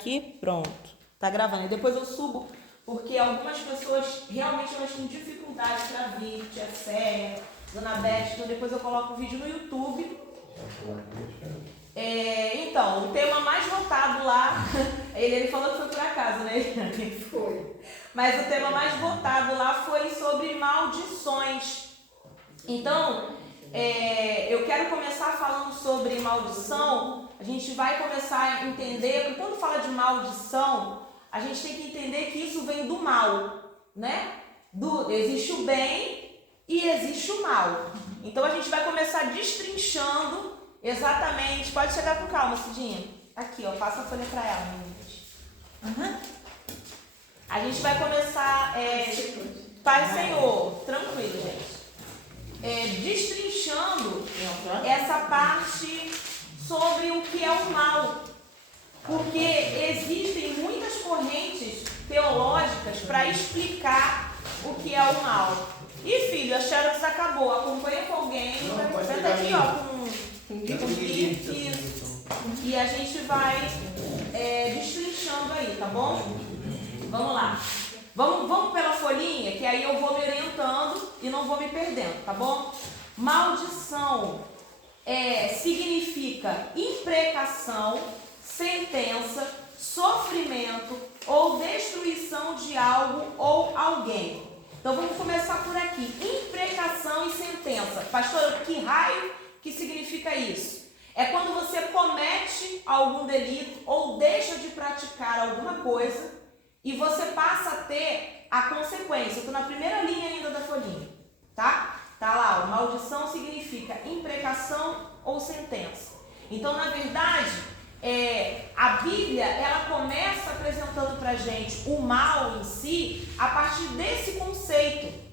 aqui, pronto. Tá gravando. E depois eu subo, porque algumas pessoas realmente elas têm dificuldade para vir, tia Célia, Dona Beth, então depois eu coloco o vídeo no YouTube. Então, o tema mais votado lá, ele falou que foi por acaso, né? Foi. Mas o tema mais votado lá foi sobre maldições. Então, eu quero começar falando sobre maldição. A gente vai começar a entender que quando fala de maldição, a gente tem que entender que isso vem do mal, né? Existe o bem e existe o mal. Então a gente vai começar destrinchando exatamente. Pode chegar com calma, Cidinha. Aqui, ó, passa a folha para ela, meninas. A gente vai começar. Pai Senhor, tranquilo, gente. Destrinchando essa parte sobre o que é o mal. Porque existem muitas correntes teológicas para explicar o que é o mal. E filho, a Xerox acabou. Acompanha com alguém. Senta aqui, ó, com isso. E a gente vai destrinchando aí, tá bom? Vamos lá. Vamos pela folhinha, que aí eu vou me orientando e não vou me perdendo, tá bom? Maldição significa imprecação, sentença, sofrimento ou destruição de algo ou alguém. Então vamos começar por aqui. Imprecação e sentença. Pastor, que raio que significa isso? É quando você comete algum delito ou deixa de praticar alguma coisa e você passa a ter a consequência. Estou na primeira linha ainda da folhinha, tá? Tá lá, maldição significa imprecação ou sentença. Então, na verdade, a Bíblia, ela começa apresentando pra gente o mal em si a partir desse conceito.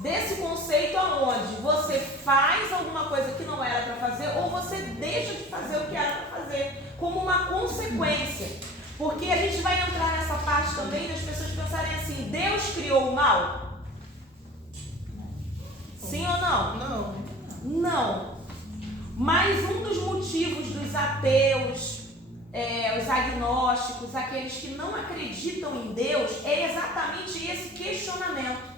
Desse conceito aonde você faz alguma coisa que não era para fazer ou você deixa de fazer o que era para fazer, como uma consequência. Porque a gente vai entrar nessa parte também das pessoas pensarem assim, Deus criou o mal? Sim ou não? Não. Não. Mas um dos motivos dos ateus, os agnósticos, aqueles que não acreditam em Deus, é exatamente esse questionamento.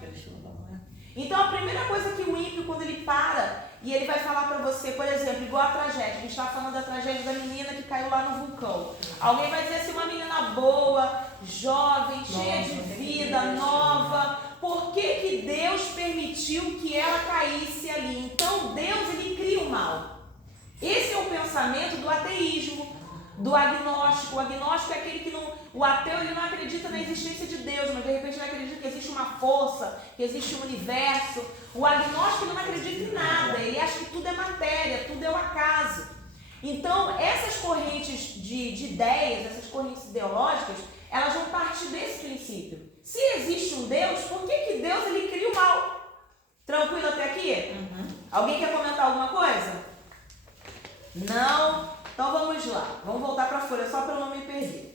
Então a primeira coisa que o ímpio, quando ele para e ele vai falar para você, por exemplo, igual a tragédia, a gente está falando da tragédia da menina que caiu lá no vulcão. Alguém vai dizer assim, uma menina boa, jovem, cheia de vida, nova, por que Deus permitiu que ela caísse ali? Então Deus, ele cria o mal. Esse é o pensamento do ateísmo, do agnóstico. O agnóstico é aquele que não... O ateu, ele não acredita na existência de Deus, mas de repente ele acredita que existe uma força, que existe um universo. O agnóstico não acredita em nada, ele acha que tudo é matéria, tudo é o acaso. Então, essas correntes de ideias, essas correntes ideológicas, elas vão partir desse princípio. Se existe um Deus, por que Deus, ele cria o mal? Tranquilo até aqui? Alguém quer comentar alguma coisa? Não? Então vamos lá, vamos voltar para a folha só para eu não me perder.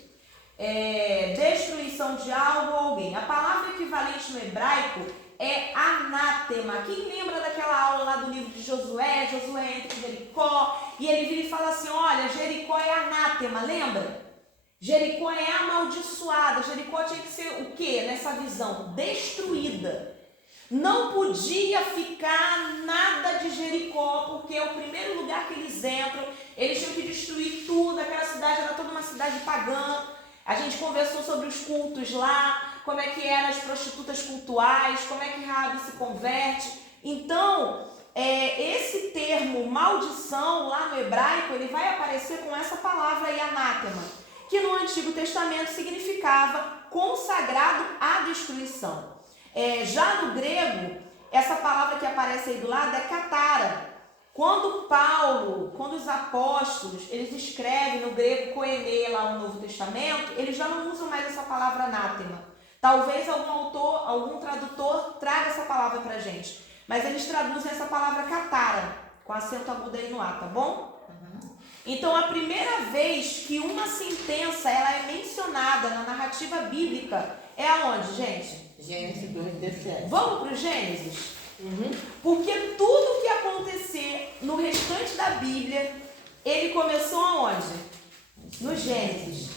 Destruição de algo ou alguém. A palavra equivalente no hebraico é anátema. Quem lembra daquela aula lá do livro de Josué? Josué entra em Jericó e ele vira e fala assim, olha, Jericó é anátema, lembra? Jericó é amaldiçoada. Jericó tinha que ser o quê? Nessa visão, destruída. Não podia ficar nada de Jericó, porque é o primeiro lugar que eles entram, eles tinham que destruir tudo, aquela cidade era toda uma cidade pagã. A gente conversou sobre os cultos lá, como é que eram as prostitutas cultuais, como é que Raabe se converte. Então, esse termo maldição lá no hebraico, ele vai aparecer com essa palavra aí, anátema, que no Antigo Testamento significava consagrado à destruição. Já no grego, essa palavra que aparece aí do lado é katara. Quando os apóstolos, eles escrevem no grego koine lá no Novo Testamento, eles já não usam mais essa palavra anátema. Talvez algum tradutor traga essa palavra pra gente. Mas eles traduzem essa palavra katara, com acento agudo aí no A, tá bom? Então, a primeira vez que uma sentença ela é mencionada na narrativa bíblica é aonde, gente? Gênesis 2:17. Vamos para o Gênesis? Porque tudo que acontecer no restante da Bíblia, ele começou aonde? No Gênesis.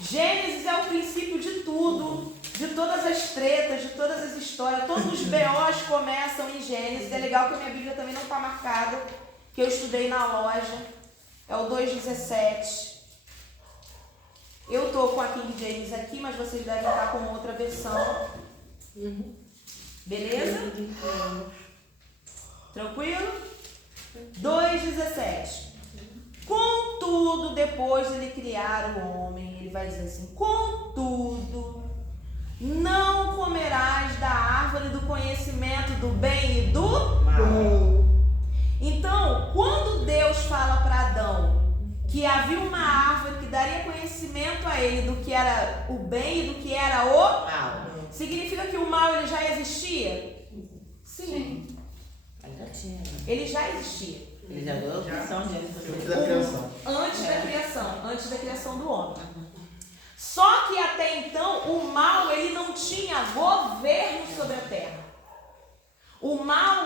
Gênesis é o princípio de tudo, de todas as tretas, de todas as histórias, todos os BOs começam em Gênesis. É legal que a minha Bíblia também não está marcada, que eu estudei na loja, é o 2:17. Eu estou com a King James aqui, mas vocês devem estar com outra versão. Beleza? Tranquilo? 2:17. Contudo, depois de ele criar o homem, ele vai dizer assim: contudo, não comerás da árvore do conhecimento do bem e do mal. Então, quando Deus fala para Adão que havia uma árvore que daria conhecimento a ele do que era o bem e do que era o mal, significa que o mal ele já existia? Sim. Ele já existia. Ele já deu a opção Antes da criação. Antes da criação do homem. Só que até então o mal ele não tinha governo sobre a terra. O mal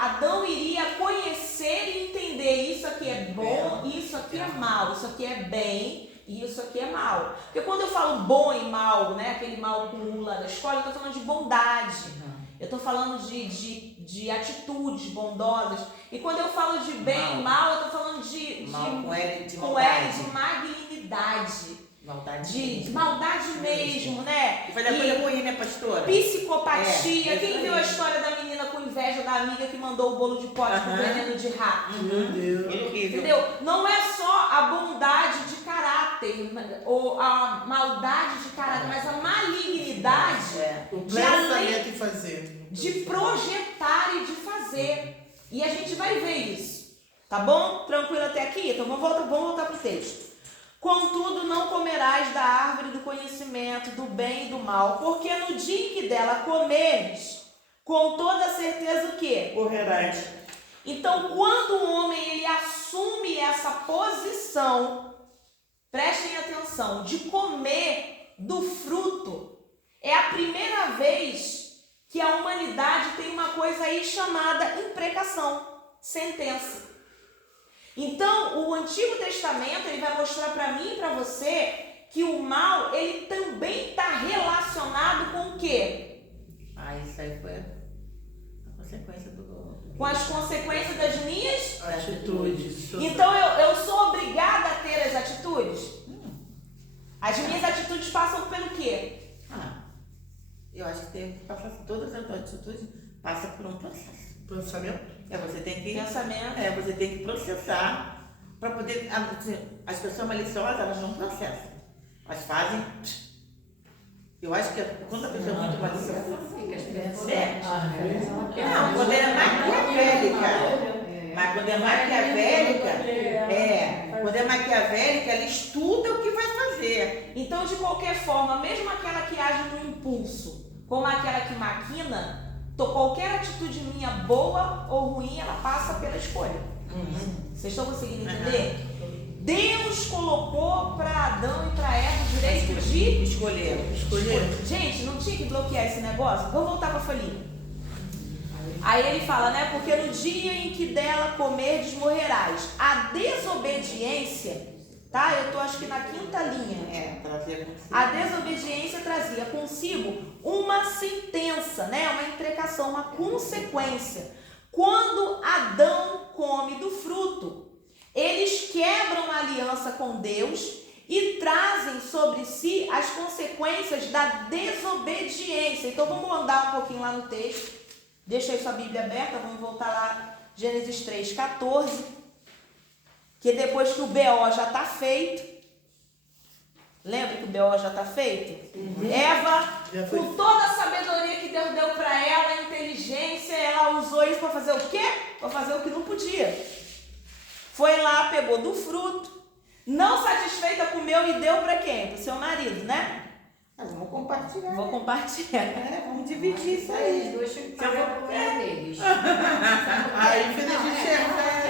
Adão iria conhecer e entender: isso aqui é bom, isso aqui é mal, isso aqui é bem e isso aqui é mal. Porque quando eu falo bom e mal, né, aquele mal com o lá da escola, eu estou falando de bondade. Eu estou falando de atitudes bondosas. E quando eu falo de bem e mal, eu estou falando de malignidade. De maldade mesmo, né? E fazer coisa ruim, né, pastora? Psicopatia. Quem viu a história da menina com inveja da amiga que mandou o bolo de pote com veneno de rato? Meu Deus. Entendeu? Não é só a bondade de caráter, ou a maldade de caráter, mas a malignidade O pensamento de fazer. de projetar e de fazer. E a gente vai ver isso. Tá bom? Tranquilo até aqui? Então vamos voltar para o texto. Contudo, não comerás da árvore do conhecimento do bem e do mal, porque no dia em que dela comeres, com toda certeza o quê? Morrerás. Então, quando o homem ele assume essa posição, prestem atenção, de comer do fruto, é a primeira vez que a humanidade tem uma coisa aí chamada imprecação, sentença. Então, o Antigo Testamento ele vai mostrar para mim e para você que o mal ele também está relacionado com o quê? Isso aí foi a consequência do... Com as consequências das minhas Atitudes. Então, eu sou obrigada a ter as atitudes? As minhas atitudes passam pelo quê? Eu acho que tem que passar, todas as atitudes passam por um processo. Pensamento. Você tem que... Pensamento. Você tem que processar para poder... As pessoas maliciosas, elas não processam. Elas fazem... Eu acho que quando a pessoa é muito maliciosa... Não, quando é maquiavélica. Mas quando é maquiavélica, ela estuda o que vai fazer. Então, de qualquer forma, mesmo aquela que age no impulso, como aquela que maquina, qualquer atitude minha, boa ou ruim, ela passa pela escolha. Vocês estão conseguindo entender? Deus colocou para Adão e para Eva o direito de escolher. Gente, não tinha que bloquear esse negócio? Vamos voltar para a folhinha. Aí ele fala, né? Porque no dia em que dela comerdes, morrerás. A desobediência, tá? Eu tô acho que na quinta linha. Trazia consigo. A desobediência trazia consigo uma sentença, né? Uma imprecação, uma consequência. Quando Adão come do fruto, eles quebram a aliança com Deus e trazem sobre si as consequências da desobediência. Então vamos andar um pouquinho lá no texto. Deixa aí sua Bíblia aberta, vamos voltar lá, Gênesis 3:14. Que depois que o BO já está feito, lembra que o BO já está feito? Eva, com toda a sabedoria que Deus deu para ela, a inteligência, ela usou isso para fazer o quê? Para fazer o que não podia. Foi lá, pegou do fruto, não satisfeita, comeu e deu para quem? Para o seu marido, né? Vamos compartilhar. Vou compartilhar. Vamos dividir isso aí. Os dois tinham que pagar por causa deles. Aí fez a gente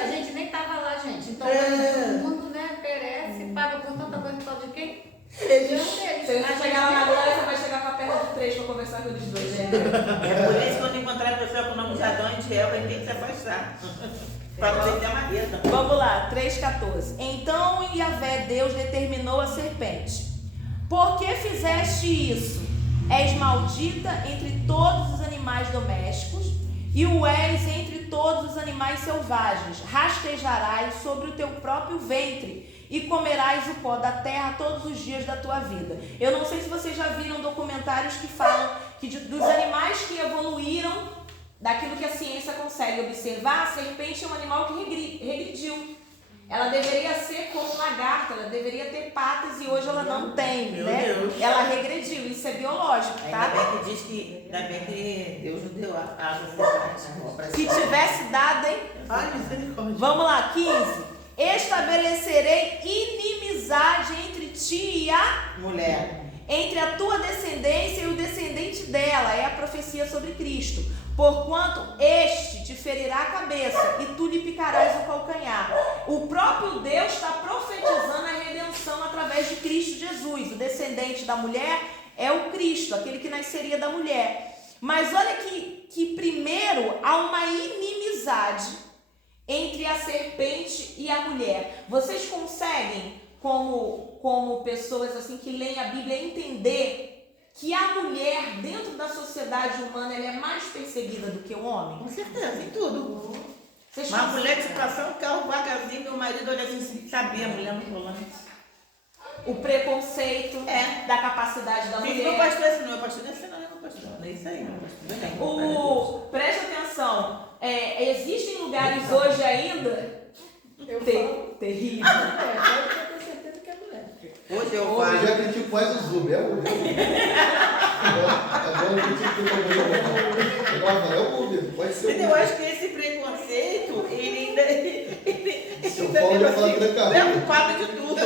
A gente nem tava lá, gente. Então, o mundo, né, perece, paga por tanta coisa por causa de quem? Eles. Se você chegar lá na glória, você vai chegar com a perna de 3 para conversar com eles dois. Né? É por isso que quando encontrar a pessoa com o nome de Adão e de Eva, a gente tem que se afastar. Para não ter marreta. Vamos lá, 3:14. Então Yahvé, Deus, determinou a serpente: Por que fizeste isso? És maldita entre todos os animais domésticos e o és entre todos os animais selvagens. Rastejarás sobre o teu próprio ventre e comerás o pó da terra todos os dias da tua vida. Eu não sei se vocês já viram documentários que falam que dos animais que evoluíram, daquilo que a ciência consegue observar, a serpente é um animal que regrediu. Ela deveria ser como um lagarto, ela deveria ter patas e hoje ela não tem, Meu né? Deus. Ela regrediu, isso é biológico, tá? Ainda bem que Deus não deu a sociedade. Se tivesse dado, hein? Ai, misericórdia. Vamos lá, 15. Estabelecerei inimizade entre ti e a Mulher. entre a tua descendência e o descendente dela, é a profecia sobre Cristo. Porquanto este te ferirá a cabeça e tu lhe picarás o calcanhar. O próprio Deus está profetizando a redenção através de Cristo Jesus. O descendente da mulher é o Cristo, aquele que nasceria da mulher. Mas olha que primeiro há uma inimizade entre a serpente e a mulher. Vocês conseguem, como pessoas assim que leem a Bíblia, entender que a mulher dentro da sociedade humana ela é mais perseguida do que o homem? Com certeza, em tudo. Vocês Uma conseguem- mulher que passar um carro vagarzinho, meu marido olha assim, sabia, a mulher não volante. O preconceito da capacidade da Filho do mulher. pastor assim, não é pastor desse não, é meu pastor. É isso aí, meu pastor. Preste atenção, existem lugares hoje ainda Eu falo. terrível. Pode ter certeza que é mulher. Hoje eu Eu falo. já critico mais o Zoom, é o Uber. Agora eu critico também. Agora é o Uber, pode ser o Eu Uber. acho que esse preconceito, ele ainda Eu falo, já falo que não acabou. preocupado de tudo.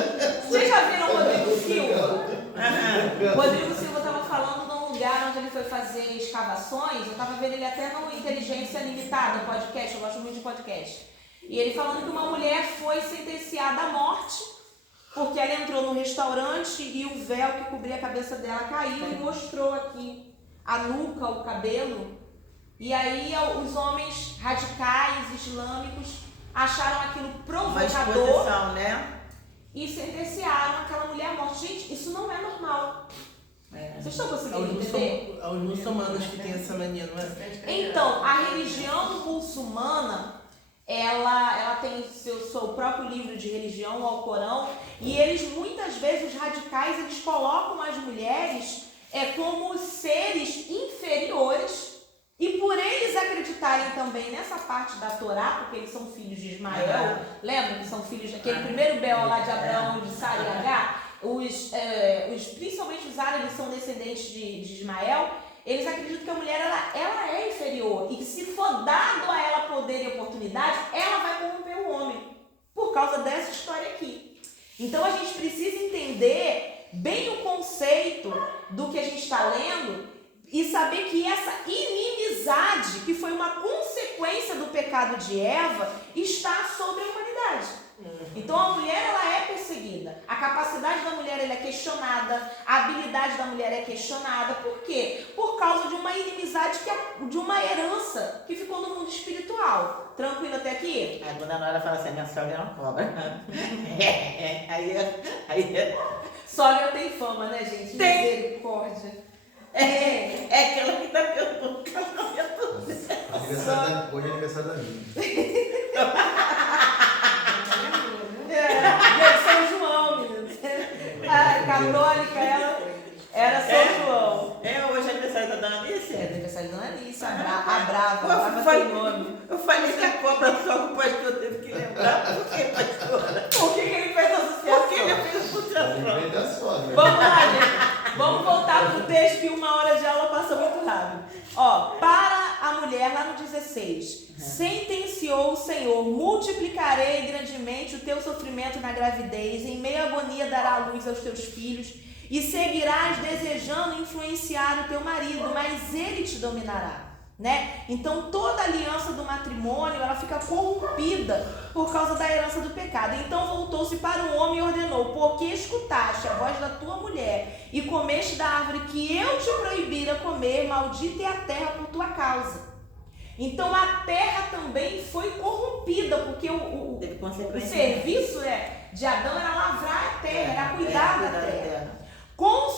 Vocês já viram o Rodrigo Silva? Aham. O Rodrigo Silva estava falando num lugar onde ele foi fazer escavações. Eu estava vendo ele até no Inteligência Limitada, podcast. Eu gosto muito de podcast. E ele falando que uma mulher foi sentenciada à morte porque ela entrou no restaurante e o véu que cobria a cabeça dela caiu e mostrou aqui a nuca, o cabelo. E aí os homens radicais, islâmicos, acharam aquilo Uma provocador exposição, né? e sentenciaram aquela mulher à morte. Gente, isso não é normal. Vocês estão conseguindo entender? Aos muçulmanos que tem essa mania, não é? Então, a religião muçulmana, ela tem seu próprio livro de religião, o Alcorão, e eles, muitas vezes, os radicais, eles colocam as mulheres como seres inferiores, e por eles acreditarem também nessa parte da Torá, porque eles são filhos de Ismael, lembra que são filhos daquele primeiro B.O. lá de Abraão, de Sara e Agar? Principalmente os árabes são descendentes de Ismael. Eles acreditam que a mulher ela é inferior e que se for dado a ela poder e oportunidade, ela vai corromper o homem, por causa dessa história aqui. Então a gente precisa entender bem o conceito do que a gente está lendo e saber que essa inimizade, que foi uma consequência do pecado de Eva, está sobre a humanidade. Então a mulher ela é perseguida, a capacidade da mulher ela é questionada, a habilidade da mulher é questionada. Por quê? Por causa de uma inimizade, de uma herança que ficou no mundo espiritual. Tranquilo até aqui? Aí quando a Nora fala assim, minha sogra é uma cobra. Aí Sogra tem fama, né, gente? Tem. Misericórdia. é aquela que tá perguntando o casamento. Hoje é aniversário da minha. São João, meninas. A católica, ela era São João. Hoje é aniversário da Dona Alice. É aniversário da Dona Alice, a brava, Eu a brava falei- tem nome. Eu falei que a cobra só que o pastor teve que lembrar. Por que, pastora? Por que ele fez associação? Por que ele fez associação? Lembrei da sogra. Vamos lá, gente. Vamos voltar pro texto que uma hora de aula passa muito rápido. Para a mulher, lá no 16. Sentenciou o Senhor, multiplicarei grandemente o teu sofrimento na gravidez, em meio à agonia dará a luz aos teus filhos, e seguirás desejando influenciar o teu marido, mas ele te dominará. Né? Então toda a aliança do matrimônio ela fica corrompida por causa da herança do pecado. Então voltou-se para o homem e ordenou: porque escutaste a voz da tua mulher e comeste da árvore que eu te proibira comer, maldita é a terra por tua causa. Então a terra também foi corrompida, porque o Teve consequência. serviço de Adão era lavrar a terra, era cuidar da terra. Com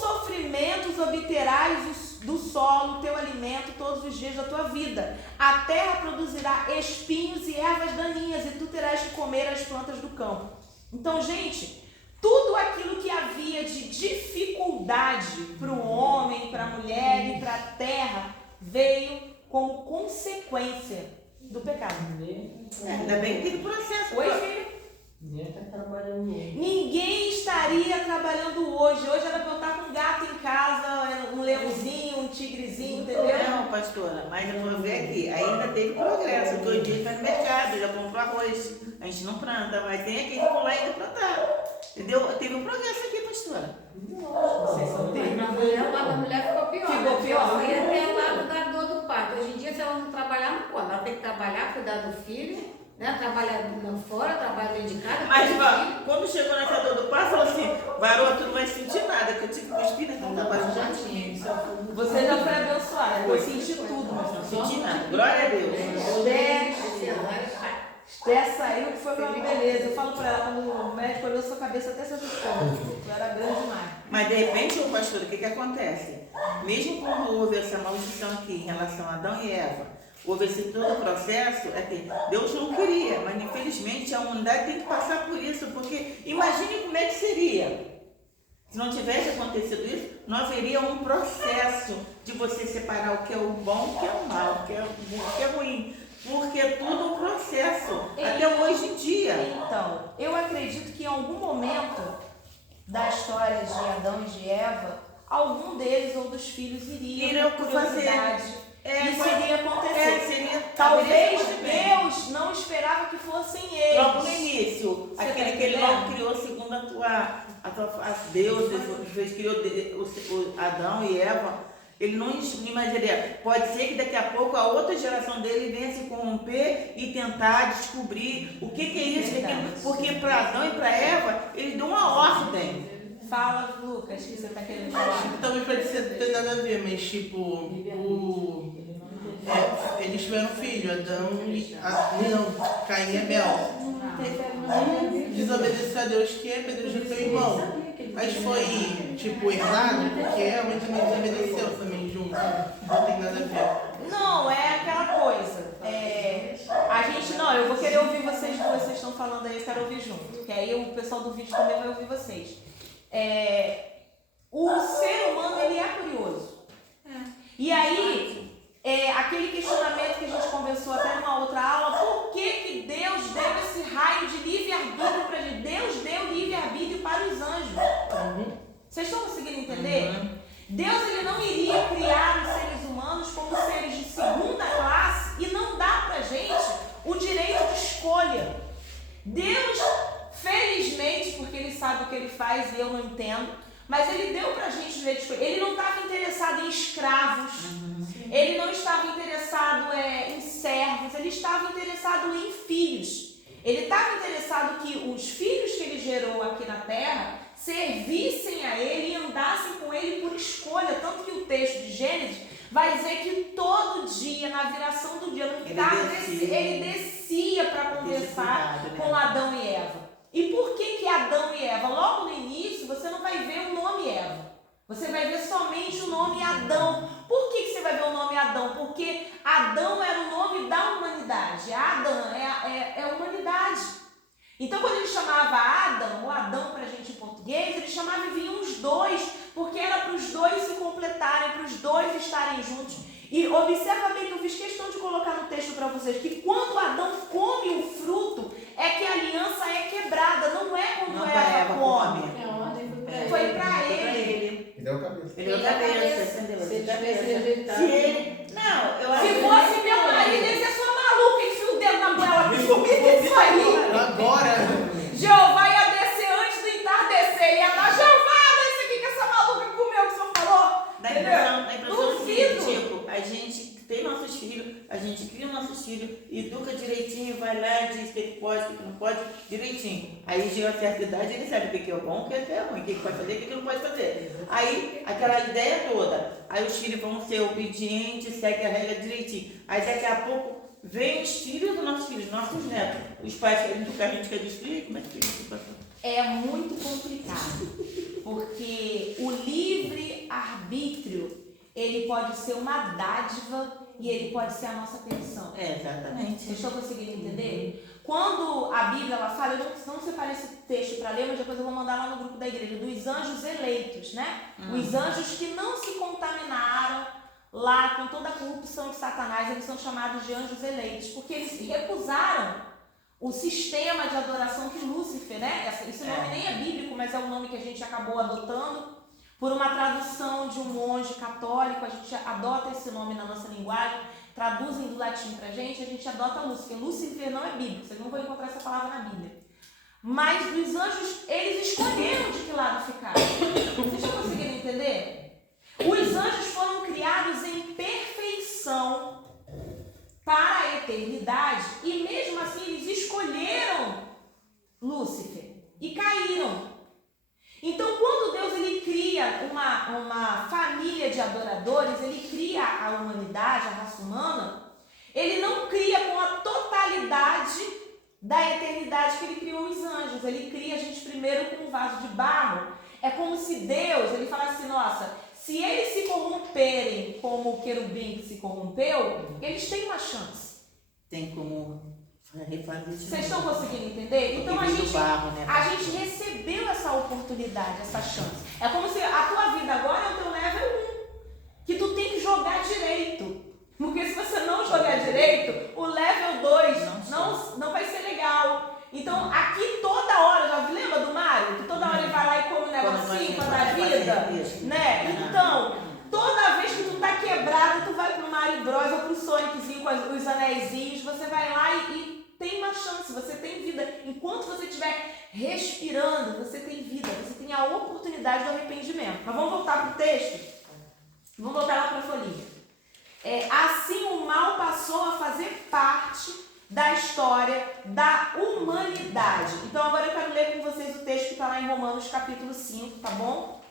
alimento todos os dias da tua vida. A terra produzirá espinhos e ervas daninhas, e tu terás que comer as plantas do campo. Então, gente, tudo aquilo que havia de dificuldade para o homem, para a mulher e para a terra veio como consequência do pecado. Ainda bem que teve processo. Oi, filho? Ninguém estaria trabalhando hoje. Hoje era pra eu estar com um gato em casa, um leãozinho, um tigrezinho, entendeu? Não, pastora, mas eu vou ver aqui, ainda teve progresso. Todo dia vai no mercado, já comprou arroz. A gente não planta, mas tem aquele que for lá ainda plantar. Entendeu? Teve um progresso aqui, pastora. Vocês são terríveis. O lado da mulher ficou pior. Ficou pior. Só ia ter o lado da dor do parto. Hoje em dia, se ela não trabalhar, não pode. Ela tem que trabalhar, cuidar do filho, né? Trabalhar fora, trabalhar dentro de casa. Mas cuidar do filho. quando chegou nessa dor do parto, falou assim, varou, tu não vai sentir nada, que eu tive que cuspir naquele trabalho. Já tinha. Você já foi abençoada. Eu senti tudo, mas não Não senti senti nada. nada. Glória a Deus. Até saiu que foi uma beleza. Eu falo pra ela, quando o médico olhou sua cabeça até seus estômagos. Tu era grande demais. Mas de repente, ô pastor, o que acontece? Mesmo quando houve essa maldição aqui em relação a Adão e Eva, houve esse todo o processo, é que Deus não queria, mas infelizmente a humanidade tem que passar por isso, porque imagine como é que seria. Se não tivesse acontecido isso, não haveria um processo de você separar o que é o bom, o que é o mal, o que é bom, o que é ruim. Porque é tudo um processo, até hoje em dia. Então, eu acredito que em algum momento da história de Adão e de Eva, algum deles ou dos filhos iriam por curiosidade. Isso iria acontecer. Talvez Deus não esperava que fossem eles. Logo no início, Você aquele tá que ele entendendo? não criou segundo a Deus, criou o Adão e Eva. Ele não imaginaria. Pode ser que daqui a pouco a outra geração dele venha se corromper e tentar descobrir o que é isso, que é aquilo. Porque para Adão e para Eva, eles dão uma ordem. Fala, Lucas, que você está querendo falar. Também pode ser, não tem nada a ver, mas tipo, eles tiveram filho, Adão e. Não, Caim e Abel. Desobedeceu a Deus que apedrejou seu irmão. Mas foi, tipo, errado, porque a mãe também desobedeceu também junto. Não tem nada a ver. Não, é aquela coisa. A gente, não, eu vou querer ouvir vocês, que vocês estão falando aí, eu quero ouvir junto. Que aí o pessoal do vídeo também vai ouvir vocês. O ser humano, ele é curioso. E aí, aquele questionamento que a gente conversou até numa outra aula, por que Deus deu esse raio de livre-arbítrio para a gente? Deus deu livre-arbítrio para os anjos. Vocês estão conseguindo entender? Deus, ele não iria criar os seres humanos como seres de segunda classe e não dá pra gente o direito de escolha. Deus, felizmente, porque ele sabe o que ele faz e eu não entendo, mas ele deu pra gente o direito de escolha. Ele não estava interessado em escravos, ele não estava interessado em servos, ele estava interessado em filhos. Ele estava interessado que os filhos que ele gerou aqui na terra servissem a ele e andassem com ele por escolha. Tanto que o texto de Gênesis vai dizer que todo dia, na viração do dia, no entardecer, ele descia para conversar com Adão e Eva. E por que Adão e Eva? Logo no início, você não vai ver o nome Eva. Você vai ver somente o nome Adão. Por que você vai ver o nome Adão? Porque Adão era o nome da humanidade. Adão é a humanidade. Então, quando ele chamava Adão, ou Adão pra gente em português, ele chamava e vinham os dois, porque era para os dois se completarem, para os dois estarem juntos. E observa bem que eu fiz questão de colocar no texto para vocês, que quando Adão come o fruto, é que a aliança é quebrada, não é quando Eva come. Foi para ele. Ele é o cabeça. Ele é o cabeça, entendeu? Se ele tivesse rejeitado. Se ele... Não, eu acho Se que... fosse meu marido, ele ia ser sua maluca, enfia o dedo na goela aqui comigo, isso aí. Agora! Jeová ia descer antes do entardecer, ia dar, Jeová, olha isso aqui que essa maluca comeu, que o senhor falou. Da impressão Duvido. tipo, a gente tem nossos filhos, a gente cria nossos filhos, educa direitinho, vai lá, diz o que pode, o que não pode, direitinho. Aí chega a certa idade, ele sabe o que é bom, o que é ruim, o que pode fazer, o que não pode fazer. Aí, aquela ideia toda, aí os filhos vão ser obedientes, seguem a regra direitinho. Aí daqui a pouco vem os filhos dos nossos filhos, nossos netos. Os pais querem educar, a gente quer destruir, como é que fica? É muito complicado, porque o livre-arbítrio, ele pode ser uma dádiva e ele pode ser a nossa perdição. Exatamente. Vocês estão conseguindo entender? Quando a Bíblia ela fala, eu não separei esse texto para ler, mas depois eu vou mandar lá no grupo da igreja, dos anjos eleitos, né? Os anjos que não se contaminaram lá com toda a corrupção de Satanás, eles são chamados de anjos eleitos, porque eles recusaram o sistema de adoração que Lúcifer, né? Esse nome nem é bíblico, mas é o nome que a gente acabou adotando. Por uma tradução de um monge católico, a gente adota esse nome na nossa linguagem, traduzem do latim pra gente, a gente adota Lúcifer. Lúcifer não é bíblico, vocês não vão encontrar essa palavra na Bíblia. Mas os anjos, eles escolheram de que lado ficar. Vocês estão conseguindo entender? Os anjos foram criados em perfeição para a eternidade e mesmo assim eles escolheram Lúcifer e caíram. Então, quando Deus ele cria uma família de adoradores, ele cria a humanidade, a raça humana, ele não cria com a totalidade da eternidade que ele criou os anjos. Ele cria a gente primeiro com um vaso de barro. É como se Deus, ele fala assim, nossa, se eles se corromperem como o querubim que se corrompeu, eles têm uma chance. Tem como refazer isso. Vocês estão conseguindo entender? Então a gente recebeu essa oportunidade, essa chance. É como se a tua vida agora é o teu level 1, que tu tem que jogar direito. Porque se você não jogar direito, o level 2 não vai ser legal. Então aqui toda hora, já lembra do Mário? Que toda hora ele vai lá e come um negocinho para dar vida? Né? Então, toda vez que tu tá quebrado, tu vai pro Mario Bros ou pro Soniczinho com os anéisinhos, você vai lá e tem uma chance, você tem vida. Enquanto você estiver respirando, você tem vida, você tem a oportunidade do arrependimento. Mas vamos voltar pro texto? Vamos voltar lá para a folhinha. Assim o mal passou a fazer parte da história da humanidade. Então agora eu quero ler com vocês o texto que está lá em Romanos capítulo 5, tá bom?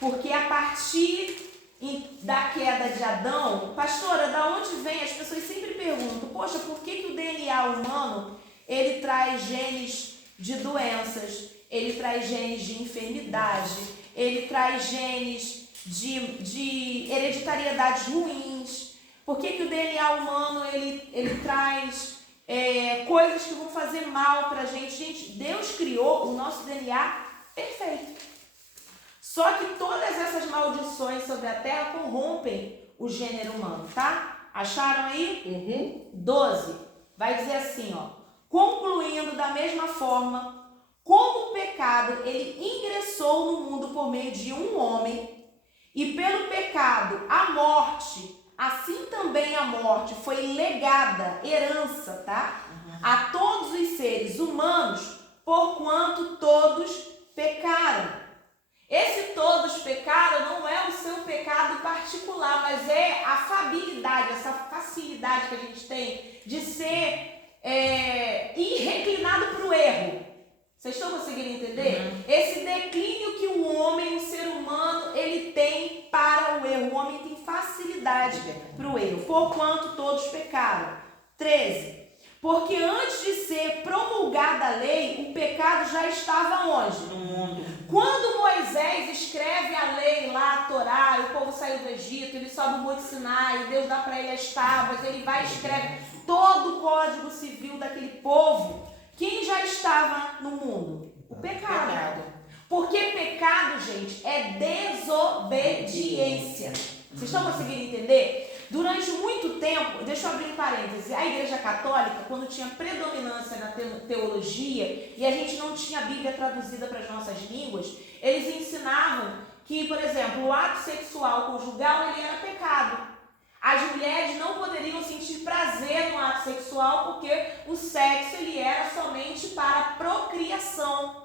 Porque a partir da queda de Adão, pastora, da onde vem? As pessoas sempre perguntam, poxa, por que o DNA humano, ele traz genes de doenças, ele traz genes de enfermidade, ele traz genes de hereditariedades ruins? Por que o DNA humano, ele traz coisas que vão fazer mal pra gente? Gente, Deus criou o nosso DNA perfeito. Só que todas essas maldições sobre a terra corrompem o gênero humano, tá? Acharam aí? 12. Vai dizer assim, ó. Concluindo da mesma forma, como o pecado, ele ingressou no mundo por meio de um homem, e pelo pecado a morte, assim também a morte foi legada, herança, tá? A todos os seres humanos, porquanto todos pecaram. Esse todos pecaram não é o seu pecado particular, mas é a fabilidade, essa facilidade que a gente tem de ser reclinado para o erro. Vocês estão conseguindo entender? Esse declínio que o homem, o ser humano, ele tem para o erro. O homem tem facilidade para o erro, porquanto todos pecaram. 13. Porque antes de ser promulgada a lei, o pecado já estava onde? No mundo. Quando Moisés escreve a lei lá, a Torá, o povo saiu do Egito, ele sobe o Monte Sinai, Deus dá para ele as tábuas, ele vai e escreve todo o código civil daquele povo. Quem já estava no mundo? O pecado. Porque pecado, gente, é desobediência. Vocês estão conseguindo entender? Durante muito tempo, deixa eu abrir um parêntese, a Igreja Católica, quando tinha predominância na teologia e a gente não tinha a Bíblia traduzida para as nossas línguas, eles ensinavam que, por exemplo, o ato sexual conjugal ele era pecado. As mulheres não poderiam sentir prazer no ato sexual porque o sexo ele era somente para procriação.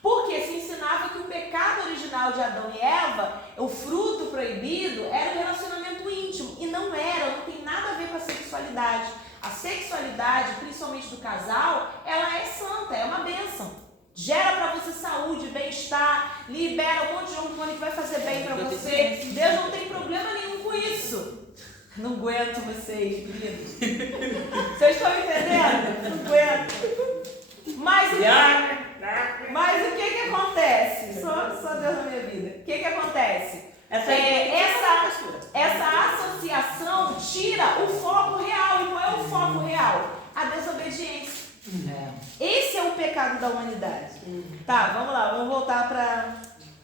Porque se ensinava que o pecado original de Adão e Eva, o fruto proibido, era um relacionamento íntimo. E não era, não tem nada a ver com a sexualidade. A sexualidade, principalmente do casal, ela é santa, é uma bênção. Gera para você saúde, bem-estar, libera um monte de hormônio que vai fazer bem para você. Deus não tem problema nenhum com isso. Não aguento vocês, queridos. Vocês estão entendendo? Não aguento. Mas o que acontece? pecado da humanidade. Tá, vamos lá, vamos voltar para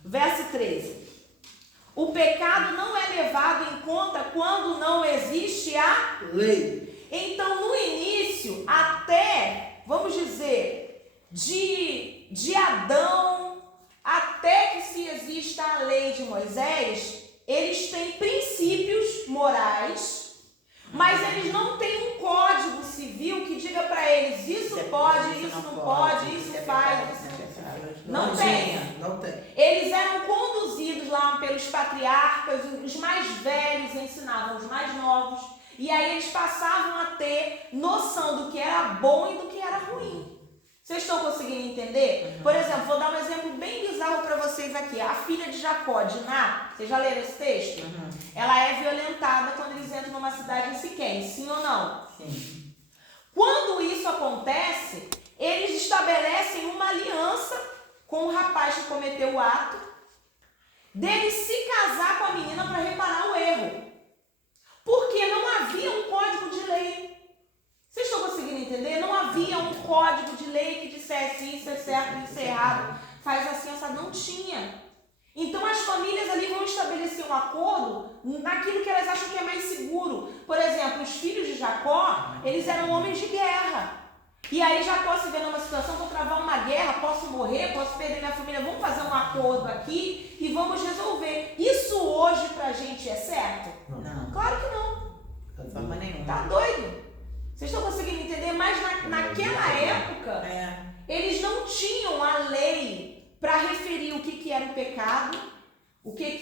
verso 13. O pecado não é levado em conta quando não existe a Lei. Então, no início, até, vamos dizer, de Adão, até que se exista a lei de Moisés, eles têm princípios morais, mas eles não têm um código civil que diga para eles, isso pode, isso não pode, isso faz, isso não tem. Não tem. Eles eram conduzidos lá pelos patriarcas, os mais velhos ensinavam os mais novos, e aí eles passavam a ter noção do que era bom e do que era ruim. Vocês estão conseguindo entender? Por exemplo, vou dar um exemplo bem bizarro para vocês aqui. A filha de Jacó, Diná, vocês já leram esse texto? Ela é violentada quando eles entram numa cidade em Siquém, sim ou não? Sim. Quando isso acontece, eles estabelecem uma aliança com o rapaz que cometeu o ato, dele se casar com a menina para reparar o erro. Porque não havia um código de lei. Vocês estão conseguindo entender? Não havia um código de lei que dissesse isso é certo, isso é errado, faz assim, essa não tinha. Então as famílias ali vão estabelecer um acordo naquilo que elas acham que é mais seguro. Por exemplo, os filhos de Jacó, eles eram homens de guerra. E aí Jacó se vê numa situação, vou travar uma guerra, posso morrer, posso perder minha família, vamos fazer um acordo aqui e vamos resolver. Isso hoje pra gente é certo? Não. Claro que não. De forma nenhuma. Tá doido? Vocês estão conseguindo entender? Mas naquela época, eles não tinham a lei para referir o que era o pecado, o que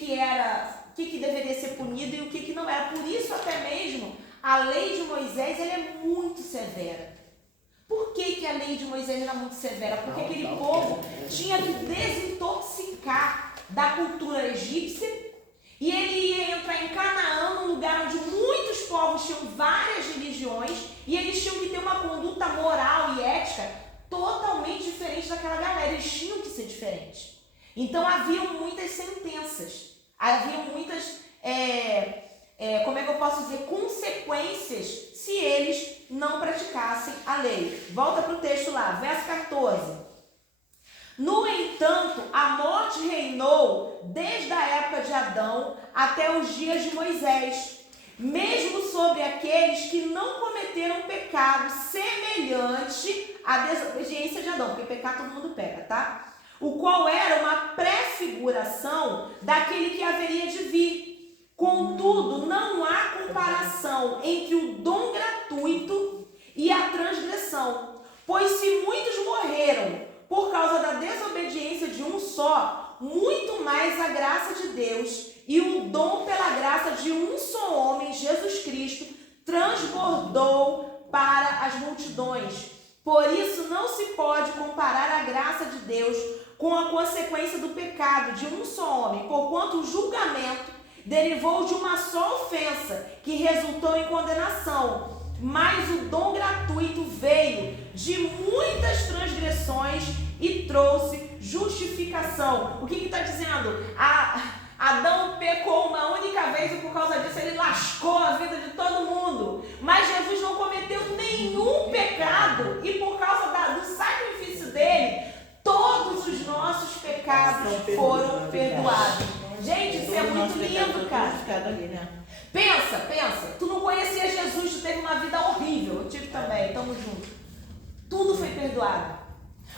deveria ser punido e o que não era. Por isso até mesmo a lei de Moisés ela é muito severa. Por que a lei de Moisés era muito severa? Porque aquele povo tinha que desintoxicar da cultura egípcia e ele ia entrar em Canaã, num lugar onde muitos povos tinham várias religiões e eles tinham que ter uma conduta moral e ética totalmente diferente daquela galera. Eles tinham que ser diferentes. Então haviam muitas sentenças, haviam muitas, como é que eu posso dizer, consequências se eles não praticassem a lei. Volta para o texto lá, verso 14. No entanto, a morte reinou desde a época de Adão até os dias de Moisés, mesmo sobre aqueles que não cometeram pecado semelhante à desobediência de Adão, porque pecar todo mundo peca, tá? O qual era uma prefiguração daquele que haveria de vir. Contudo, não há comparação entre o dom gratuito e a transgressão, pois se muitos morreram por causa da desobediência de um só, muito mais a graça de Deus e o dom pela graça de um só homem, Jesus Cristo, transbordou para as multidões. Por isso não se pode comparar a graça de Deus com a consequência do pecado de um só homem, porquanto o julgamento derivou de uma só ofensa, que resultou em condenação. Mas o dom gratuito veio de muitas transgressões e trouxe justificação. O que está dizendo? Adão pecou uma única vez e por causa disso ele lascou a vida de todo mundo. Mas Jesus não cometeu nenhum pecado e por causa do sacrifício dele, todos os nossos pecados foram perdoados. Gente, isso é muito lindo, cara. Pensa. Tu não conhecia Jesus, tu teve uma vida horrível. Eu tive também, tamo junto. Tudo foi perdoado.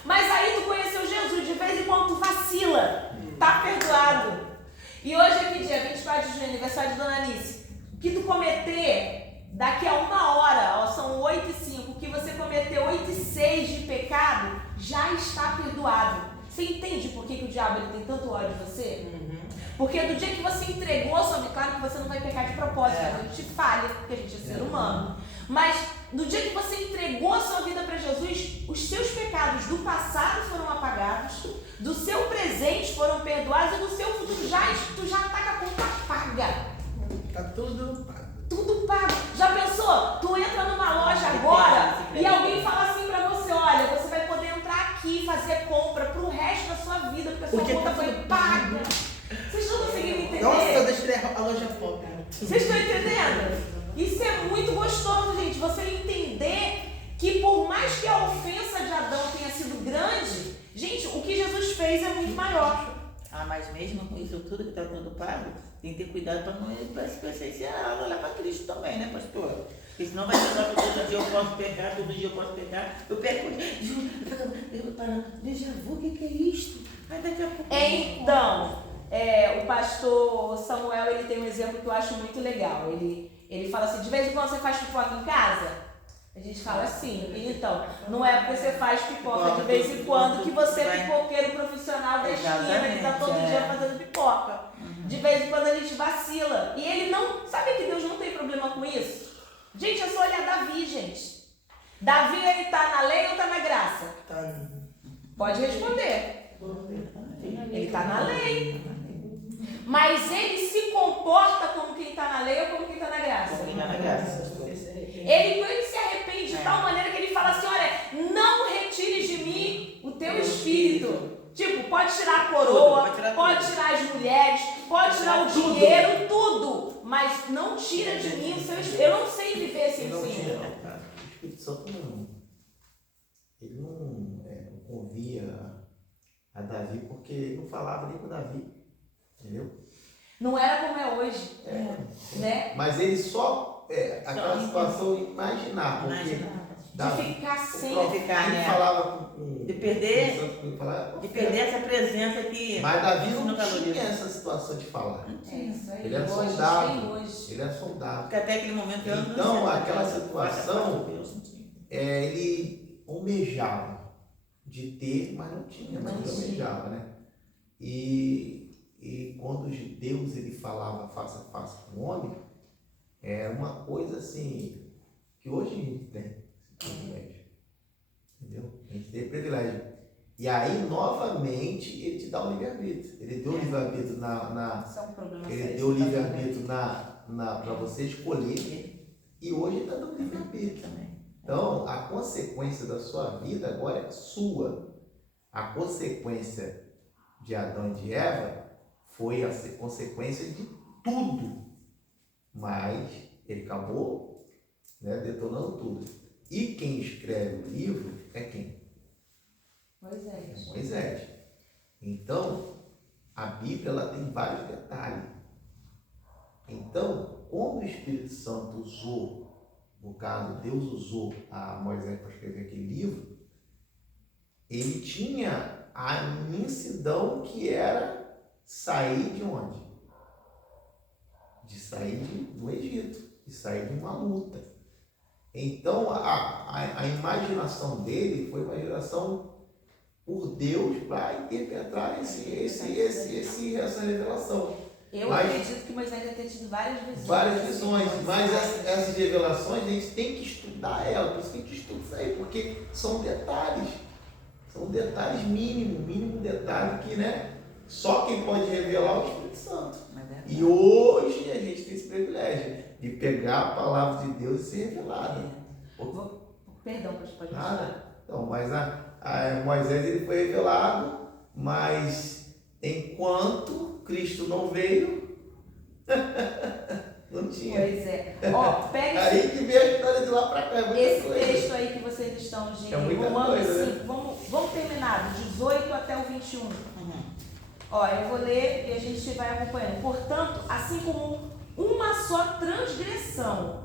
Mas aí tu conheceu Jesus, de vez em quando tu vacila. Tá perdoado. E hoje é que dia? 24 de junho, aniversário de Dona Alice. O que tu cometer daqui a 1 hora, são 8h05, o que você cometeu 8h06 de pecado, já está perdoado. Você entende por que o diabo ele tem tanto ódio de você? Porque do dia que você entregou a sua vida, claro que você não vai pecar de propósito, a gente falha, porque a gente é ser humano. Mas no dia que você entregou a sua vida para Jesus, os seus pecados do passado foram apagados, do seu presente foram perdoados e do seu futuro tu já está com a conta paga. Tá tudo pago. Tudo pago. Já pensou? Tu entra numa loja agora e alguém fala assim pra você, olha, você vai poder entrar aqui e fazer compra pro resto da sua vida, porque a sua conta foi paga. Vocês estão conseguindo entender? Nossa, eu deixei a loja pop. Vocês estão entendendo? Isso é muito gostoso, gente. Você entender que por mais que a ofensa de Adão tenha sido grande, Ah, mas mesmo com isso tudo que está tudo pago, tem que ter cuidado para não ir para esse água lá para Cristo também, né, pastor? Porque senão vai chegar para todo dia eu posso pecar, todo dia eu posso pecar. Eu peco, eu paro, déjà vu, o que é isto? Aí daqui a pouco... Então, o pastor Samuel, ele tem um exemplo que eu acho muito legal. Ele fala assim, de vez em quando você faz pipoca em casa? A gente fala assim, então, não é porque você faz pipoca de vez em quando que você é pipoqueiro profissional da esquina, que está todo dia fazendo pipoca. De vez em quando a gente vacila. E ele não, sabe que Deus não tem problema com isso? Gente, é só olhar Davi, gente. Davi, ele tá na lei ou tá na graça? Pode responder. Ele tá na lei. Mas ele se comporta como quem tá na lei ou como quem tá na graça? Como quem tá na graça. Ele se arrepende de tal maneira que ele fala assim, olha, não retires de mim o teu espírito. Tipo, pode tirar a coroa, pode tirar as mulheres, pode tirar o dinheiro, tudo. Mas não tira de mim o seu espírito. Eu não sei viver sem o Senhor. O Espírito Santo ele não convia a Davi, porque ele não falava nem com Davi. Entendeu? Não era como é hoje. Né? Mas ele só, aquela situação imaginar, porque de ficar sem. Ele falava com de perder essa presença aqui. Mas Davi não tinha essa situação de falar. Isso aí. Ele era soldado. Ele era soldado. Porque até aquele momento então, aquela situação, ele almejava de ter, mas não tinha, mas ele almejava, né? E quando Deus ele falava face a face com o homem, era uma coisa assim, que hoje a gente tem esse privilégio. Entendeu? A gente tem privilégio. E aí, novamente, ele te dá o livre-arbítrio. Ele deu o livre-arbítrio ele deu o livre-arbítrio para você escolher. E hoje está dando livre-arbítrio também. Então, a consequência da sua vida agora é sua. A consequência de Adão e de Eva foi a consequência de tudo. Mas ele acabou, né, detonando tudo. E quem escreve o livro é quem? Moisés. Moisés. Então, a Bíblia ela tem vários detalhes. Então, como o Espírito Santo usou, no caso, Deus usou a Moisés para escrever aquele livro, ele tinha a imensidão que era sair de onde? De sair do Egito, de sair de uma luta. Então, a imaginação dele foi uma imaginação por Deus para interpretar essa revelação. Eu acredito que Moisés deve ter tido várias visões. Várias visões, mas essas revelações a gente tem que estudar ela, por isso que a gente estuda isso aí, porque são detalhes. São detalhes mínimo detalhe que, né, só quem pode revelar é o Espírito Santo. E hoje a gente tem esse privilégio de pegar a palavra de Deus e ser revelada. Perdão, pode nada. Então, mas Moisés ele foi revelado, mas enquanto Cristo não veio, não tinha. Pois é. Ó, pega aí que veio a história de lá para cá. Esse texto aí que vocês estão de Romanos 5, né? Vamos terminar, do 18 até o 21. Ó, eu vou ler e a gente vai acompanhando. Portanto, assim como uma só transgressão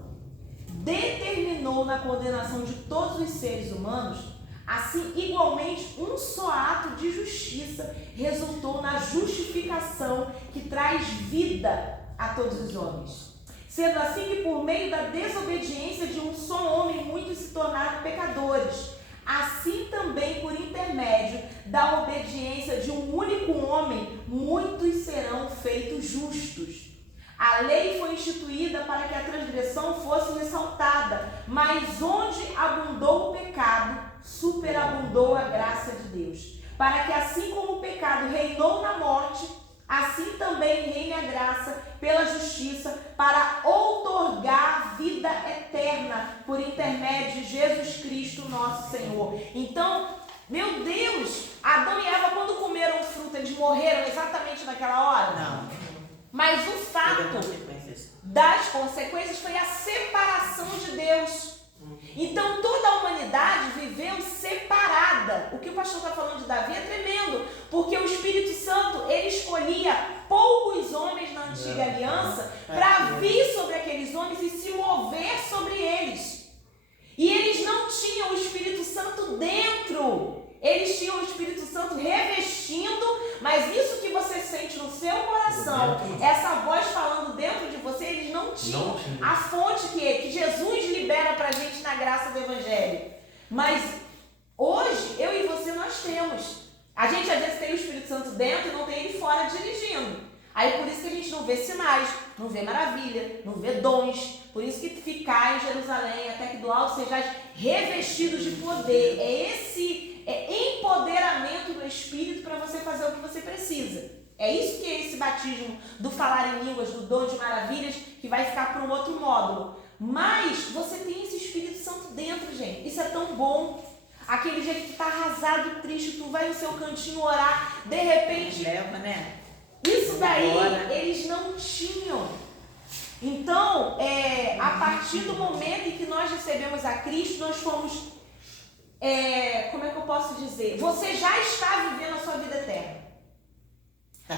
determinou na condenação de todos os seres humanos, assim, igualmente, um só ato de justiça resultou na justificação que traz vida a todos os homens. Sendo assim que por meio da desobediência de um só homem, muitos se tornaram pecadores. Assim também, por intermédio da obediência de um único homem, muitos serão feitos justos. A lei foi instituída para que a transgressão fosse ressaltada, mas onde abundou o pecado, superabundou a graça de Deus. Para que assim como o pecado reinou na morte, assim também reine a graça pela justiça, para outorgar vida eterna por intermédio de Jesus Cristo, nosso Senhor. Então, meu Deus, Adão e Eva, quando comeram fruta, eles morreram exatamente naquela hora? Não. Mas o fato das consequências foi a separação de Deus. Então toda a humanidade viveu separada. O que o pastor está falando de Davi é tremendo, Porque o Espírito Santo, ele escolhia poucos homens na antiga aliança para vir sobre aqueles homens e se mover sobre eles. E eles não tinham o Espírito Santo dentro. Eles tinham o Espírito Santo revestindo, mas isso que você sente no seu coração, essa voz falando dentro de você, eles não tinham a fonte que Jesus libera pra gente na graça do Evangelho. Mas hoje, eu e você, nós temos. A gente às vezes tem o Espírito Santo dentro e não tem ele fora dirigindo. Aí por isso que a gente não vê sinais, não vê maravilha, não vê dons. Por isso que ficar em Jerusalém até que do alto sejais revestidos de poder. É esse empoderamento do Espírito para você fazer o que você precisa. É isso que é esse batismo do falar em línguas, do dom de maravilhas, que vai ficar para um outro módulo. Mas você tem esse Espírito Santo dentro, gente. Isso é tão bom. Aquele jeito que está arrasado e triste, tu vai no seu cantinho orar, de repente... Leva, né? Isso daí eles não tinham. Então, a partir do momento em que nós recebemos a Cristo, nós fomos, como é que eu posso dizer? Você já está vivendo a sua vida eterna.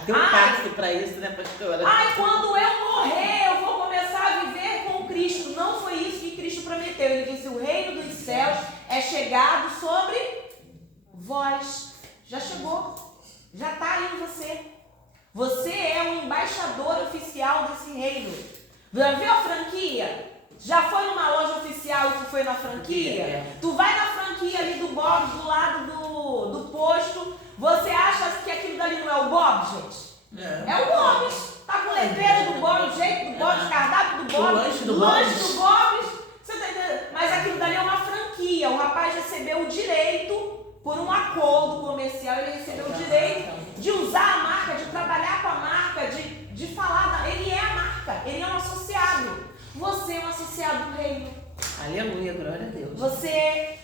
Tem um pacto para isso, né, pastora? Quando eu morrer, eu vou começar a viver com Cristo. Não foi isso que Cristo prometeu. Ele disse, o reino dos céus é chegado sobre vós. Já chegou. Já está aí em você. Você é um embaixador oficial desse reino. Já viu a franquia? Já foi numa loja oficial e tu foi na franquia? Tu vai na franquia ali do Bob, do lado do posto. Você acha que aquilo dali não é o Bob, gente? É o Bob. Tá com letreiro do Bob, o jeito do Bob, cardápio do Bob, O lanche do Bob. Você tá entendendo? Mas aquilo dali é uma franquia. O rapaz recebeu o direito, por um acordo comercial, ele recebeu o direito de usar a marca, de trabalhar com a marca, de falar. Ele é a marca, ele é um associado. Você é um associado do reino. Aleluia, glória a Deus. Você é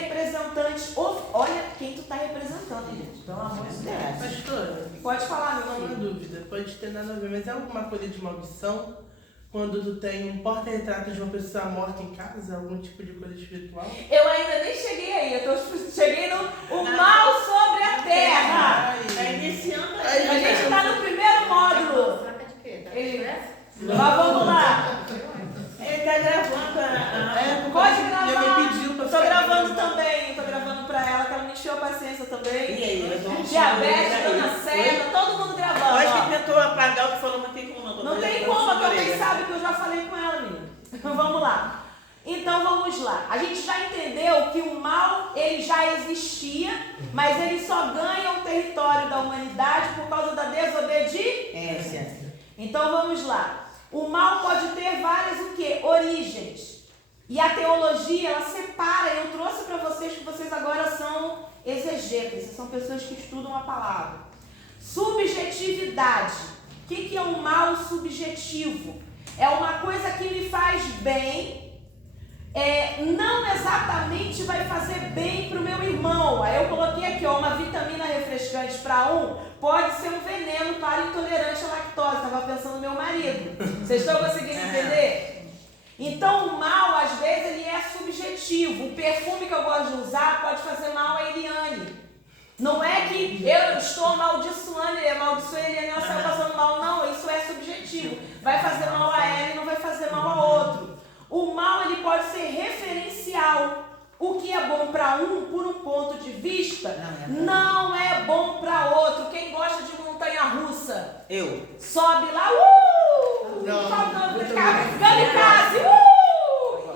representante. Olha quem tu está representando, gente. Pelo amor de Deus. Pastora, Pode falar, meu uma nome. dúvida, pode ter nada a ver, mas é alguma coisa de maldição quando tu tem um porta-retrato de uma pessoa morta em casa? Algum tipo de coisa espiritual? Eu ainda nem cheguei aí, cheguei no o mal sobre a terra. Tá iniciando A aí. gente está no primeiro módulo. Fraca de quê? Tá Ele- expresso? Mas vamos lá. Ele tá gravando Pode Minha mãe gravar. pediu pra Tô ficar gravando também, tô gravando pra ela, que ela me encheu a paciência E também. aí, eu tô Diabetes, Dona Célia, todo mundo gravando. Acho ó. que tentou apagar o que falou, não tem como não. Não tem como, a tua mãe sabe que eu já falei com ela, menina. Vamos lá. Então vamos lá. A gente já entendeu que o mal, ele já existia, mas ele só ganha o território da humanidade por causa da desobediência. Então vamos lá. O mal pode ter várias o quê? Origens. E a teologia, ela separa. Eu trouxe para vocês que vocês agora são exegetas, são pessoas que estudam a palavra. Subjetividade. O que é um mal subjetivo? É uma coisa que me faz bem, não exatamente vai fazer bem para o meu irmão. Aí eu coloquei aqui, ó, uma vitamina refrescante para pode ser um veneno para intolerante à lactose. Estava pensando no meu marido. Vocês estão conseguindo entender? Então o mal, às vezes, ele é subjetivo. O perfume que eu gosto de usar pode fazer mal a Eliane. Não é que eu estou amaldiçoando Eliane, ela está passando mal. Não, isso é subjetivo. Vai fazer mal a ela e não vai fazer mal a outro. O mal, ele pode ser referencial. O que é bom para um, por um ponto de vista, não é bom para outro. Quem gosta de montanha-russa? Eu. Sobe lá, kamikaze,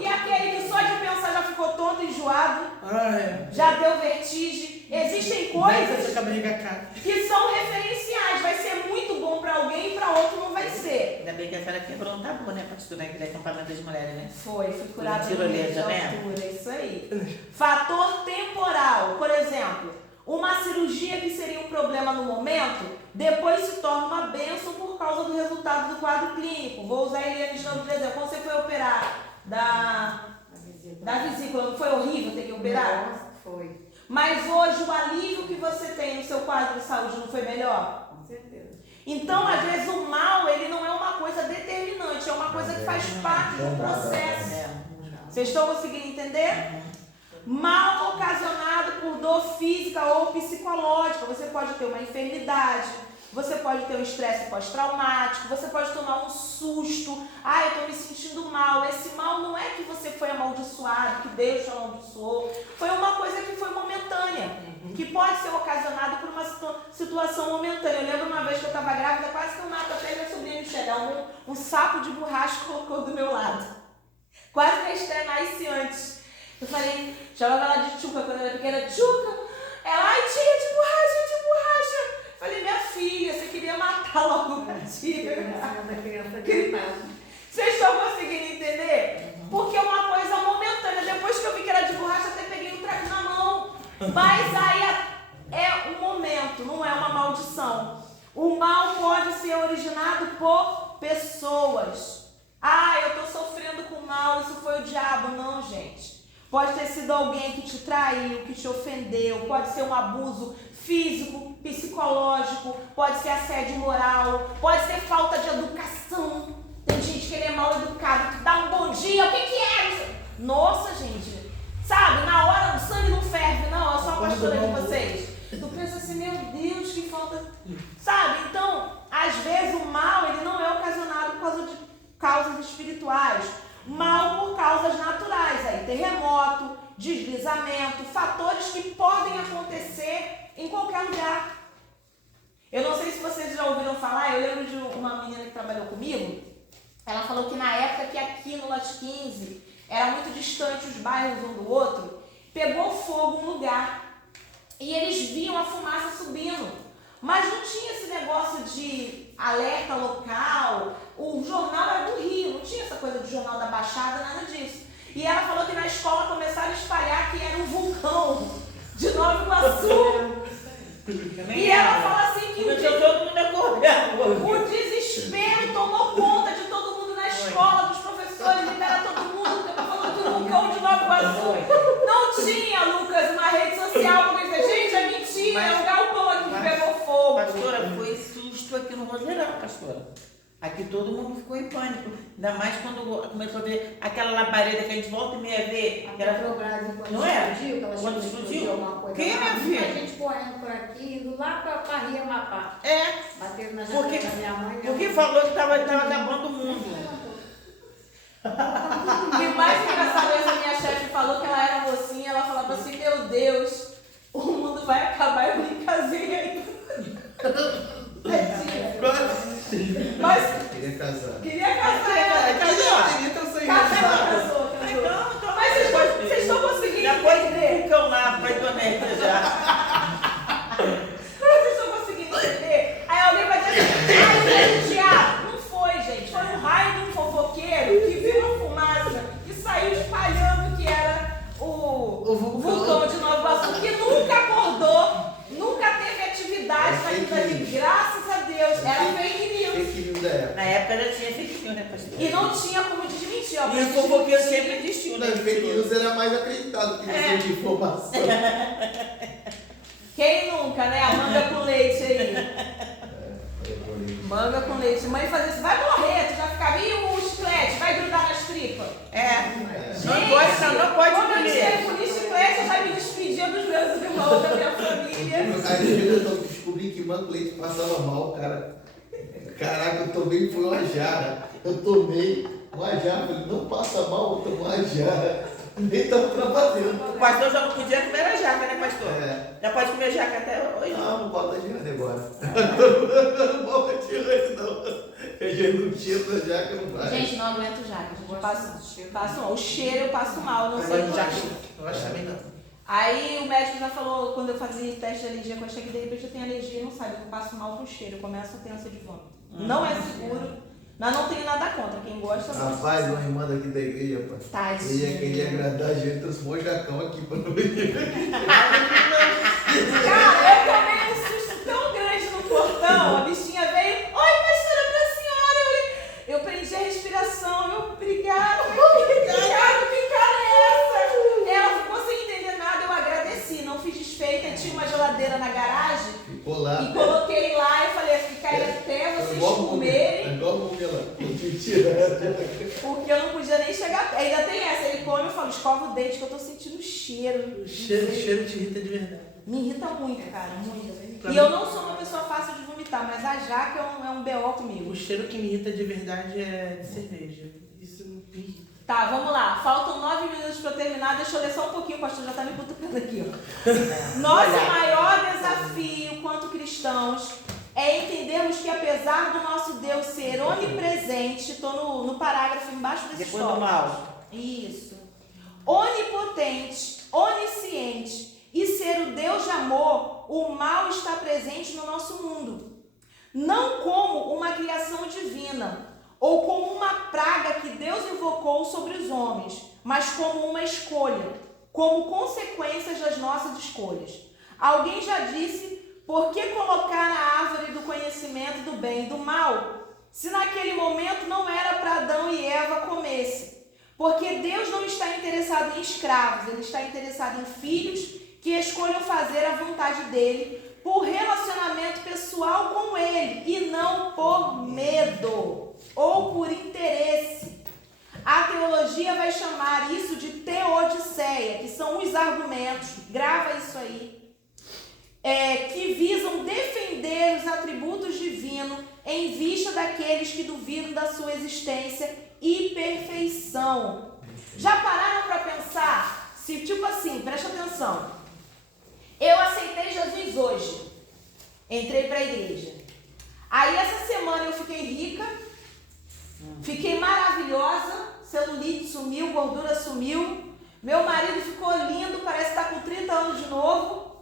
e aquele que só de pensar já ficou tonto, enjoado, já deu vertigem. Existem coisas que são referenciais. Vai ser muito bom para alguém e para outro não vai ser. Ainda bem que a senhora quebrou um tabu, né, pastora, aquele acampamento das mulheres, né? Fui curada de tirolesa, né? altura, isso aí. Fator temporal, por exemplo, uma cirurgia que seria um problema no momento, depois se torna uma bênção por causa do resultado do quadro clínico. Vou usar a Eliane de novo de exemplo. Quando você foi operar da vesícula, não foi horrível ter que operar? Nossa, foi. Mas hoje o alívio que você tem no seu quadro de saúde não foi melhor? Com certeza. Então, às vezes, o mal, ele não é uma coisa determinante, é uma coisa que faz parte do processo. Vocês estão conseguindo entender? Mal ocasionado por dor física ou psicológica. Você pode ter uma enfermidade, você pode ter um estresse pós-traumático, você pode tomar um susto. Ah, eu estou me sentindo mal. Esse mal não é que você foi amaldiçoado, que Deus te amaldiçoou. Foi uma coisa que foi momentânea, que pode ser ocasionada por uma situação momentânea. Eu lembro uma vez que eu estava grávida, quase que eu mato até minha sobrinha chegar. Um sapo de borracha colocou do meu lado. Quase que a Esther nasce antes. Eu falei, chamava ela de Tchuca quando eu era pequena, Tchuca. Ela, ai tia, de borracha, de borracha. Eu falei, minha filha, você queria matar logo a tia. Vocês estão conseguindo entender? Porque é uma coisa momentânea. Depois que eu vi que era de borracha, até peguei um treco na mão. Mas aí é um momento, não é uma maldição. O mal pode ser originado por pessoas. Ah, eu estou sofrendo com mal, isso foi o diabo. Não, gente. Pode ter sido alguém que te traiu, que te ofendeu. Pode ser um abuso físico, psicológico. Pode ser assédio moral. Pode ser falta de educação. Tem gente que ele é mal educado, que dá um bom dia, o que é? Nossa, gente. Sabe, na hora o sangue não ferve, não. Eu sou a pastora de vocês. Tu pensa assim, meu Deus, que falta... Sabe, então, às vezes o mal, ele não é ocasionado por causa de causas espirituais. Mal por causas naturais, aí terremoto, deslizamento, fatores que podem acontecer em qualquer lugar. Eu não sei se vocês já ouviram falar, eu lembro de uma menina que trabalhou comigo, ela falou que na época que aqui no Lote 15 era muito distante os bairros um do outro, pegou fogo um lugar e eles viam a fumaça subindo, mas não tinha esse negócio de alerta local, o jornal era do Rio, não tinha essa coisa de jornal da Baixada, nada disso. E ela falou que na escola começaram a espalhar que era um vulcão de Nova Iguaçu. E ela fala assim que o desespero tomou conta de todo mundo na escola, dos professores, libera todo mundo, porque falando que o vulcão de Nova Iguaçu não tinha, Lucas, uma rede social, porque gente, é mentira, é um galpão aqui que pegou fogo. Pastora, foi susto aqui no Roseirão, pastora. Aqui todo mundo ficou em pânico. Ainda mais quando começou a ver aquela labareda que a gente volta e meia ver. A Petrobras, não é? Quando explodiu Alguma coisa. Quem, minha filha? A gente correndo por aqui, indo lá para Ria Mapá. É. Batendo na Porque, janela da minha mãe. porque falou que estava acabando o mundo. E mais engraçado, essa minha chefe falou que ela era mocinha, ela falava assim, meu Deus, o mundo vai acabar, eu nem casei ainda. Mas Queria casar. queria casar. Casou. Mas vocês estão conseguindo entender? Ficam lá, pai do neto já. Vocês estão conseguindo entender? Aí alguém vai dizer assim, ai, foi o diabo. Não foi, gente. Foi um raio de um fofoqueiro que viu uma fumaça e saiu espalhando que era o vulcão de Nova Iguaçu, que nunca acordou, nunca teve atividade na vida dele. Graças a Deus. Era fake news. Fake news da época. Na época já tinha fake news, né, pastor? E não tinha como desmentir. Ó, E o fofoqueiro sempre existiu, né? Nas fake news era mais acreditado que você de informação. Quem nunca, né? A manga com leite aí. Manga com leite. Mãe fazia assim, vai morrer, tu vai ficar meio o chiclete, vai grudar nas tripas. Não pode Quando eu comer. enxergo chiclete, eu já me despedia dos meus irmãos, da minha família. Aí eu descobri que manga com leite passava mal, cara. Caraca, eu tomei, foi uma jarra. Eu tomei uma jarra, falei, não passa mal, eu tomo uma jarra. Nem tava trabalhando. O pastor já não podia comer a jaca, né, pastor? É. Já pode comer jaca até hoje. Não bota girando agora. Não bota girando não. Eu já não tiro da jaca, não vai. Gente, não aguento jaca. Passo mal. O cheiro eu passo mal, não sei Mas jaca, porquê. eu acho também não. Aí o médico já falou, quando eu fazia teste de alergia, quando eu cheguei, de repente eu tenho alergia e não sabe, eu passo mal com cheiro, eu começo a ter ânsia de vômito. Não é seguro, mas não tenho nada contra, quem gosta, gosta. Rapaz, uma irmã daqui da igreja, pá. Tadinha. Ele queria agradar a gente, transformou o jacão aqui pra não vir. Cara, eu tomei um susto tão grande no portão, a bichinha veio, oi pastora, pra senhora, eu prendi a respiração, obrigada, que cara é essa? Ela ficou sem entender nada, eu agradeci, não fiz desfeita, tinha uma geladeira na garagem, Ficou lá. e coloquei lá e falei, fica aí até vocês comerem. Igual comer lá. Porque eu não podia nem chegar. Ainda tem essa, ele come, eu falo, escova o dente que eu tô sentindo o cheiro. O cheiro te irrita de verdade. Me irrita muito, cara, muito. Pra E mim- eu não sou uma pessoa fácil de vomitar, mas a Jaque é um BO comigo. O cheiro que me irrita de verdade é de cerveja. Isso me irrita. Tá, vamos lá. Faltam 9 minutos pra terminar. Deixa eu ler só um pouquinho, o pastor já tá me cutucando aqui, ó. Nosso maior desafio quanto cristãos é entendermos que apesar do nosso Deus ser onipresente, tô no parágrafo embaixo desse Depois do mal. Isso. Onipotente, onisciente e ser o Deus de amor, o mal está presente no nosso mundo. Não como uma criação divina ou como uma praga que Deus invocou sobre os homens, mas como uma escolha, como consequências das nossas escolhas. Alguém já disse, por que colocar a árvore do conhecimento do bem e do mal, se naquele momento não era para Adão e Eva comesse? Porque Deus não está interessado em escravos, Ele está interessado em filhos que escolham fazer a vontade dEle por relacionamento pessoal com Ele e não por medo ou por interesse. A teologia vai chamar isso de teodiceia, que são os argumentos, grava isso aí, que visam defender os atributos divinos em vista daqueles que duvidam da sua existência e perfeição. Já pararam para pensar? Se tipo assim, presta atenção, eu aceitei Jesus hoje, entrei para a igreja, aí essa semana eu fiquei rica, fiquei maravilhosa, celulite sumiu, gordura sumiu, meu marido ficou lindo, parece que está com 30 anos de novo,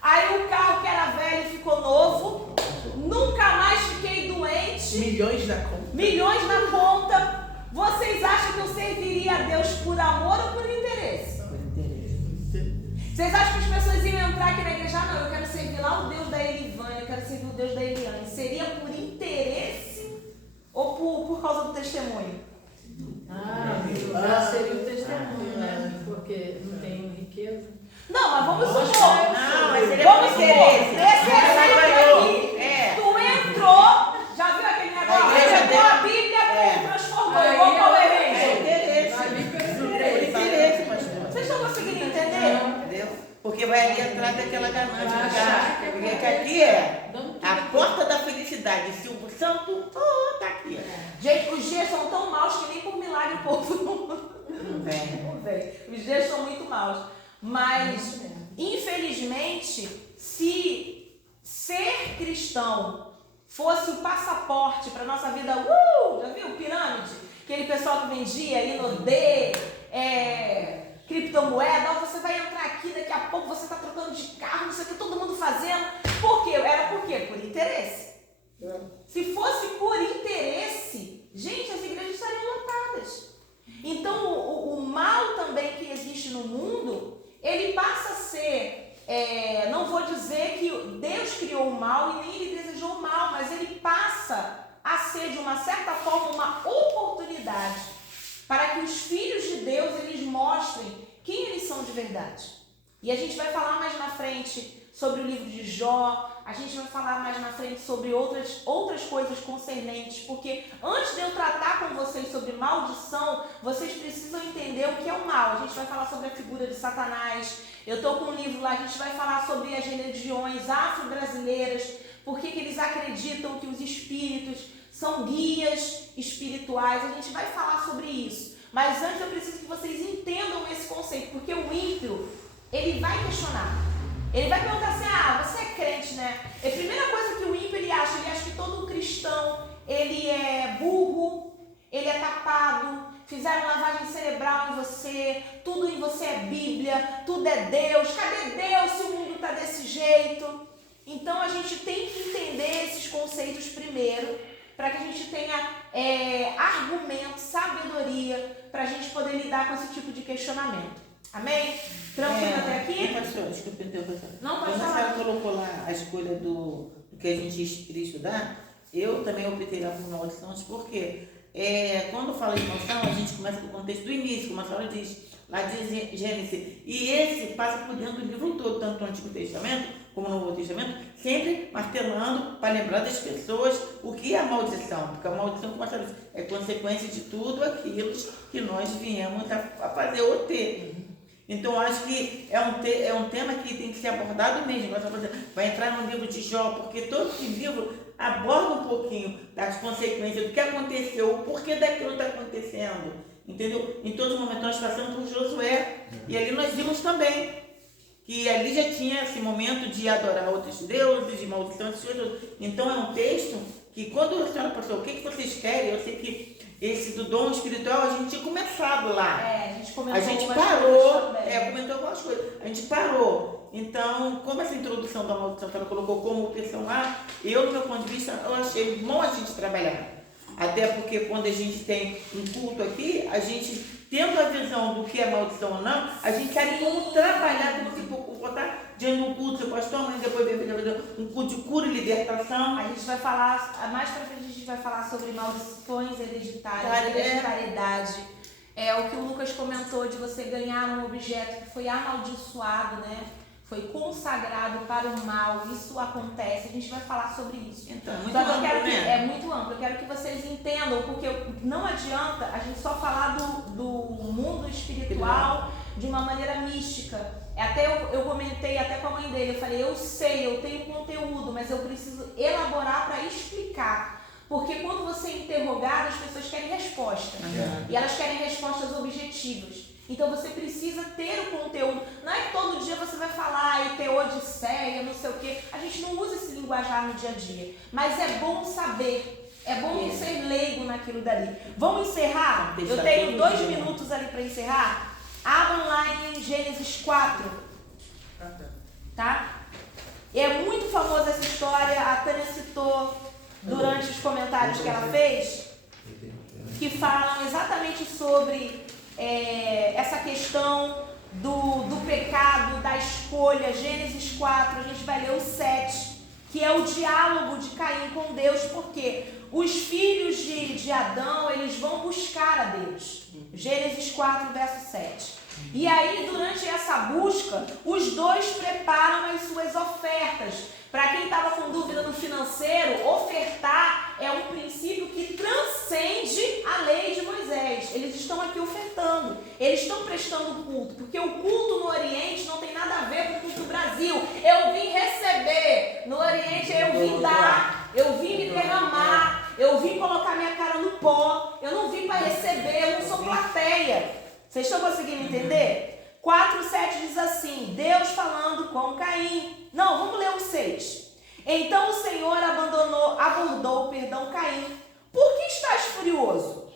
aí o carro que era velho ficou novo, nunca mais fiquei doente, Milhões da conta. milhões na conta. Vocês acham que eu serviria a Deus por amor ou por interesse? Vocês acham que as pessoas iam entrar aqui na igreja? Ah, não, eu quero servir lá o Deus da Elivânia, eu quero servir o Deus da Eliane. Seria por interesse ou por causa do testemunho? Seria o testemunho, né? Porque não tem riqueza. Não, mas vamos supor. Não, mas seria Vamos por supor. interesse. Esse Ela exemplo ganhou. aqui. É. Tu entrou, já viu aquele negócio? A igreja Pegou a dele. Bíblia É. e transformou igual o Power É Ranger. interesse. É interesse, pastor. Vocês estão conseguindo entender? Entendeu? Porque vai ali atrás daquela ganância. Porque aqui é a porta da felicidade. Silvio Santo, tá aqui. Gente, os dias são tão maus que nem por milagre o povo Não vem. não vem. Os dias são muito maus. Mas, infelizmente, se ser cristão fosse o passaporte para nossa vida, já viu? Pirâmide? Aquele pessoal que vendia Inodê, criptomoeda, você vai entrar aqui, daqui a pouco você está trocando de carro, não sei o que, todo mundo fazendo. Por quê? Era por quê? Por interesse. Se fosse por interesse, gente, as igrejas estariam lotadas. Então, o mal também que existe no mundo, ele passa a ser, não vou dizer que Deus criou o mal e nem Ele desejou o mal, mas ele passa a ser, de uma certa forma, uma oportunidade para que os filhos de Deus, eles mostrem quem eles são de verdade. E a gente vai falar mais na frente sobre o livro de Jó, a gente vai falar mais na frente sobre outras coisas concernentes, porque antes de eu tratar com vocês sobre maldição, vocês precisam entender o que é o mal. A gente vai falar sobre a figura de Satanás, eu estou com um livro lá, a gente vai falar sobre as religiões afro-brasileiras, por que eles acreditam que os espíritos são guias espirituais, a gente vai falar sobre isso. Mas antes eu preciso que vocês entendam esse conceito, porque o ímpio, ele vai questionar. Ele vai perguntar assim, você é crente, né? A primeira coisa que o ímpio ele acha que todo cristão, ele é burro, ele é tapado, fizeram lavagem cerebral em você, tudo em você é Bíblia, tudo é Deus. Cadê Deus se o mundo está desse jeito? Então a gente tem que entender esses conceitos primeiro, para que a gente tenha argumento, sabedoria, para a gente poder lidar com esse tipo de questionamento. Amém? Tranquilo até aqui? Pastor, desculpa interromper. Não, pode Quando a falar. senhora colocou lá a escolha do que a gente iria estudar, eu também optei lá por maldições, porque quando fala de maldição, a gente começa com o contexto do início, como a senhora diz, lá diz Gênesis, e esse passa por dentro do livro todo, tanto do Antigo Testamento como no Novo Testamento, sempre martelando para lembrar das pessoas o que é a maldição, porque a maldição, como nós é consequência de tudo aquilo que nós viemos a fazer ou ter. Então, acho que é um tema que tem que ser abordado mesmo. Vai entrar no livro de Jó, porque todo esse livro aborda um pouquinho das consequências, do que aconteceu, o porquê daquilo está acontecendo. Entendeu? Em todos os momentos nós passamos por Josué, e ali nós vimos também que ali já tinha esse momento de adorar outros deuses, de maldição, essas coisas. Então, é um texto que, quando a senhora passou, o que vocês querem? Eu sei que esse do dom espiritual, a gente tinha começado lá. A gente comentou A gente algumas parou, coisas também. comentou algumas coisas. A gente parou. Então, como essa introdução da maldição ela colocou como opção A, eu, do meu ponto de vista, eu achei bom a gente trabalhar. Até porque quando a gente tem um culto aqui, a gente, tendo a visão do que é maldição ou não, a gente sabe como trabalhar, como se botar diante de um culto, você pastor, amanhã depois um culto de cura e libertação. A gente vai falar, mais pra frente a gente vai falar sobre maldições hereditárias, hereditariedade. É o que o Lucas comentou de você ganhar um objeto que foi amaldiçoado, né? Foi consagrado para o mal. Isso acontece, a gente vai falar sobre isso. Então, é muito Só que eu amplo, quero né? é muito amplo, eu quero que vocês entendam, porque não adianta a gente só falar do mundo espiritual de uma maneira mística. Até eu comentei até com a mãe dele, eu falei, eu sei, eu tenho conteúdo, mas eu preciso elaborar para explicar. Porque quando você é interrogado, as pessoas querem resposta. E elas querem respostas objetivas. Então você precisa ter o conteúdo. Não é que todo dia você vai falar e ter odisseia, não sei o quê. A gente não usa esse linguajar no dia a dia. Mas é bom saber. É bom ser leigo naquilo dali. Vamos encerrar? Eu tenho 2 minutos ali para encerrar. Abram lá em Gênesis 4. Tá? É muito famosa essa história. A Tânia citou durante os comentários que ela fez, que falam exatamente sobre essa questão do pecado, da escolha. Gênesis 4, a gente vai ler o 7, que é o diálogo de Caim com Deus, porque os filhos de Adão, eles vão buscar a Deus. Gênesis 4, verso 7. E aí, durante essa busca, os dois preparam as suas ofertas. Para quem estava com dúvida no financeiro, ofertar é um princípio que transcende a lei de Moisés. Eles estão aqui ofertando, eles estão prestando culto, porque o culto no Oriente não tem nada a ver com o culto do Brasil. Eu vim receber, no Oriente eu vim dar, eu vim me derramar, eu vim colocar minha cara no pó, eu não vim para receber, eu não sou plateia. Vocês estão conseguindo entender? 4:7 diz assim, Deus falando com Caim. Não, vamos ler o 6. Então o Senhor abordou Caim. Por que estás furioso?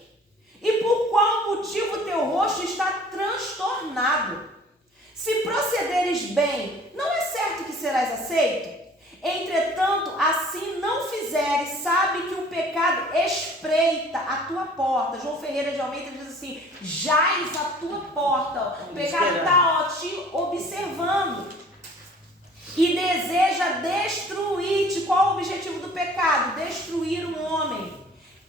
E por qual motivo teu rosto está transtornado? Se procederes bem, não é certo que serás aceito? Entretanto, assim não fizeres, sabe que o pecado espreita a tua porta. João Ferreira de Almeida diz assim, jaz a tua porta. O pecado está te observando. E deseja destruir-te. Qual o objetivo do pecado? Destruir um homem.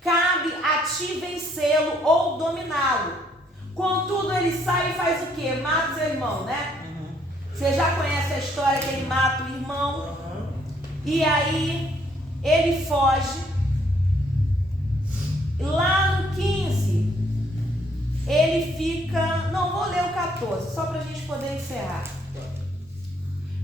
Cabe a ti vencê-lo ou dominá-lo. Contudo, ele sai e faz o quê? Mata o seu irmão, né? Você já conhece a história que ele mata o irmão. E aí, ele foge. Lá no 15, ele fica... Não, vou ler o 14, só para a gente poder encerrar.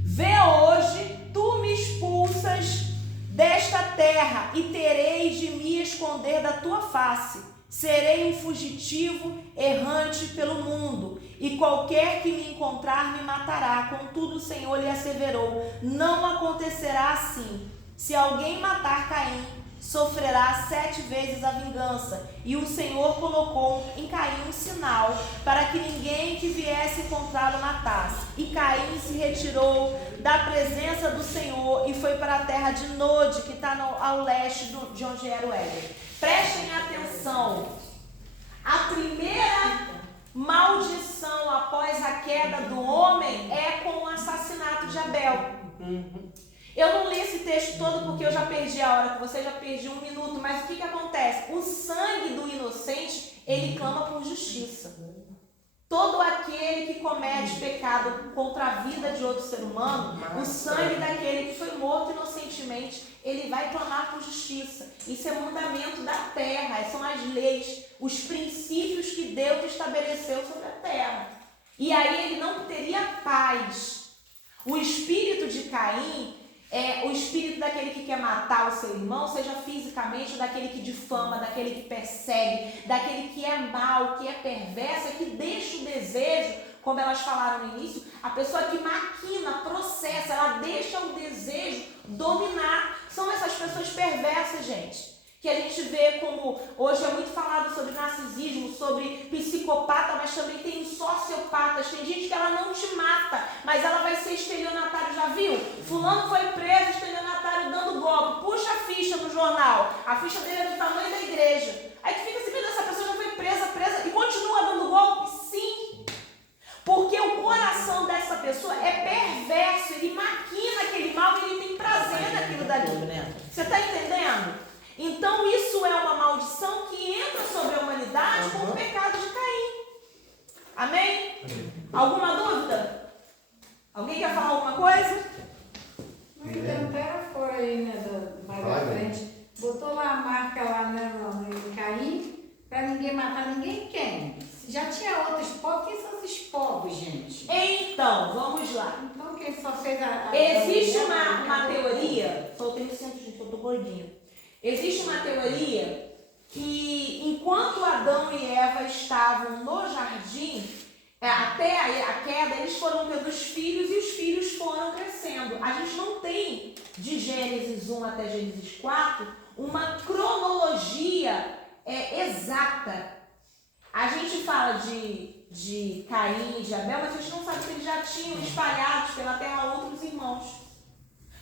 Vê hoje, tu me expulsas desta terra e terei de me esconder da tua face. Serei um fugitivo errante pelo mundo, e qualquer que me encontrar me matará. Contudo, o Senhor lhe asseverou, não acontecerá assim. Se alguém matar Caim, sofrerá 7 vezes a vingança. E o Senhor colocou em Caim um sinal, para que ninguém que viesse encontrá-lo matasse. E Caim se retirou da presença do Senhor e foi para a terra de Nod, que está ao leste de onde era o Éden. Prestem atenção. A primeira maldição após a queda do homem é com o assassinato de Abel. Eu não li esse texto todo porque eu já perdi a hora, que você já perdi 1 minuto, mas o que acontece? O sangue do inocente, ele clama por justiça. Todo aquele que comete pecado contra a vida de outro ser humano, o sangue daquele que foi morto inocentemente, ele vai clamar por justiça. Isso é mandamento da terra, são as leis, os princípios que Deus estabeleceu sobre a terra. E aí ele não teria paz. O espírito de Caim é o espírito daquele que quer matar o seu irmão, seja fisicamente, ou daquele que difama, daquele que persegue, daquele que é mau, que é perverso, que deixa o desejo, como elas falaram no início, a pessoa que maquina, processa, ela deixa o desejo dominar. São essas pessoas perversas, gente, que a gente vê como, hoje é muito falado sobre narcisismo, sobre psicopata, mas também tem sociopatas. Tem gente que ela não te mata, mas ela vai ser estelionatário, já viu? Fulano foi preso, estelionatário dando golpe, puxa a ficha no jornal, a ficha dele é do tamanho da igreja. Aí tu fica assim, meu Deus, essa pessoa já foi presa e continua dando golpe? Sim, porque o coração dessa pessoa é perverso, ele maquina aquele mal e ele tem prazer naquilo dali. Você está entendendo? Então isso é uma maldição que entra sobre a humanidade com o pecado de Caim. Amém? Alguma dúvida? Alguém quer falar alguma coisa? O Tempera foi, né, mais à frente, botou lá a marca lá, né, no Caim, para ninguém matar ninguém. Quem? Já tinha outros povos. Quem são esses povos, gente? Então, vamos lá. Então quem só fez Existe uma teoria, soltei no centro, gente, eu tô gordinha. Existe uma teoria que enquanto Adão e Eva estavam no jardim, até a queda, eles foram tendo os filhos e os filhos foram crescendo. A gente não tem de Gênesis 1 até Gênesis 4 uma cronologia exata. A gente fala de Caim e de Abel, mas a gente não sabe se eles já tinham espalhados pela terra outros irmãos.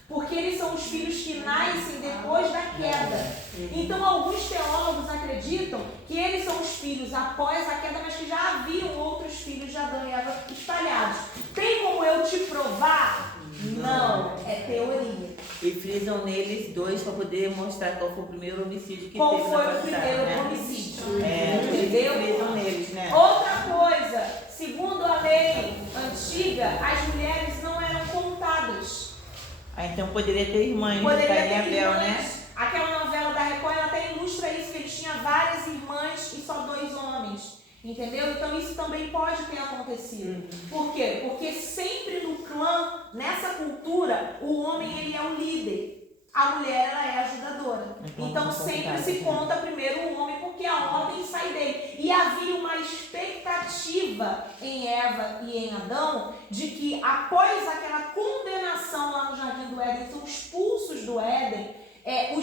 Porque eles são os filhos que nascem depois da queda. Então, alguns teólogos acreditam que eles são os filhos após a queda, mas que já haviam outros filhos de Adão e Eva espalhados. Tem como eu te provar? Não, é teoria. E frisam neles dois para poder mostrar qual foi o primeiro homicídio que Qual teve foi na o passagem, primeiro né? homicídio? Entendeu? Frisam neles, né? Outra coisa, segundo a lei antiga, as mulheres não eram contadas. Então poderia ter irmãs, Poderia Caim e ter Abel, irmãs. né? Aquela novela da Record, ela até ilustra isso, que eles tinham várias irmãs e só 2 homens. Entendeu? Então isso também pode ter acontecido. Por quê? Porque sempre no clã, nessa cultura, o homem ele é o líder. A mulher ela é a ajudadora. Então sempre se conta primeiro o homem, porque a ordem sai dele. E havia uma expectativa em Eva e em Adão de que após aquela condenação lá no Jardim do Éden, são expulsos do Éden, o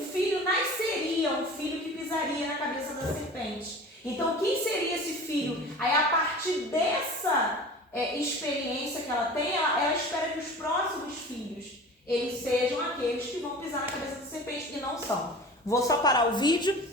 filho nasceria, um filho que pisaria na cabeça da serpente. Então quem seria esse filho? Aí a partir dessa experiência que ela tem, ela espera que os próximos filhos eles sejam aqueles que vão pisar na cabeça da serpente, e não são. Vou só parar o vídeo.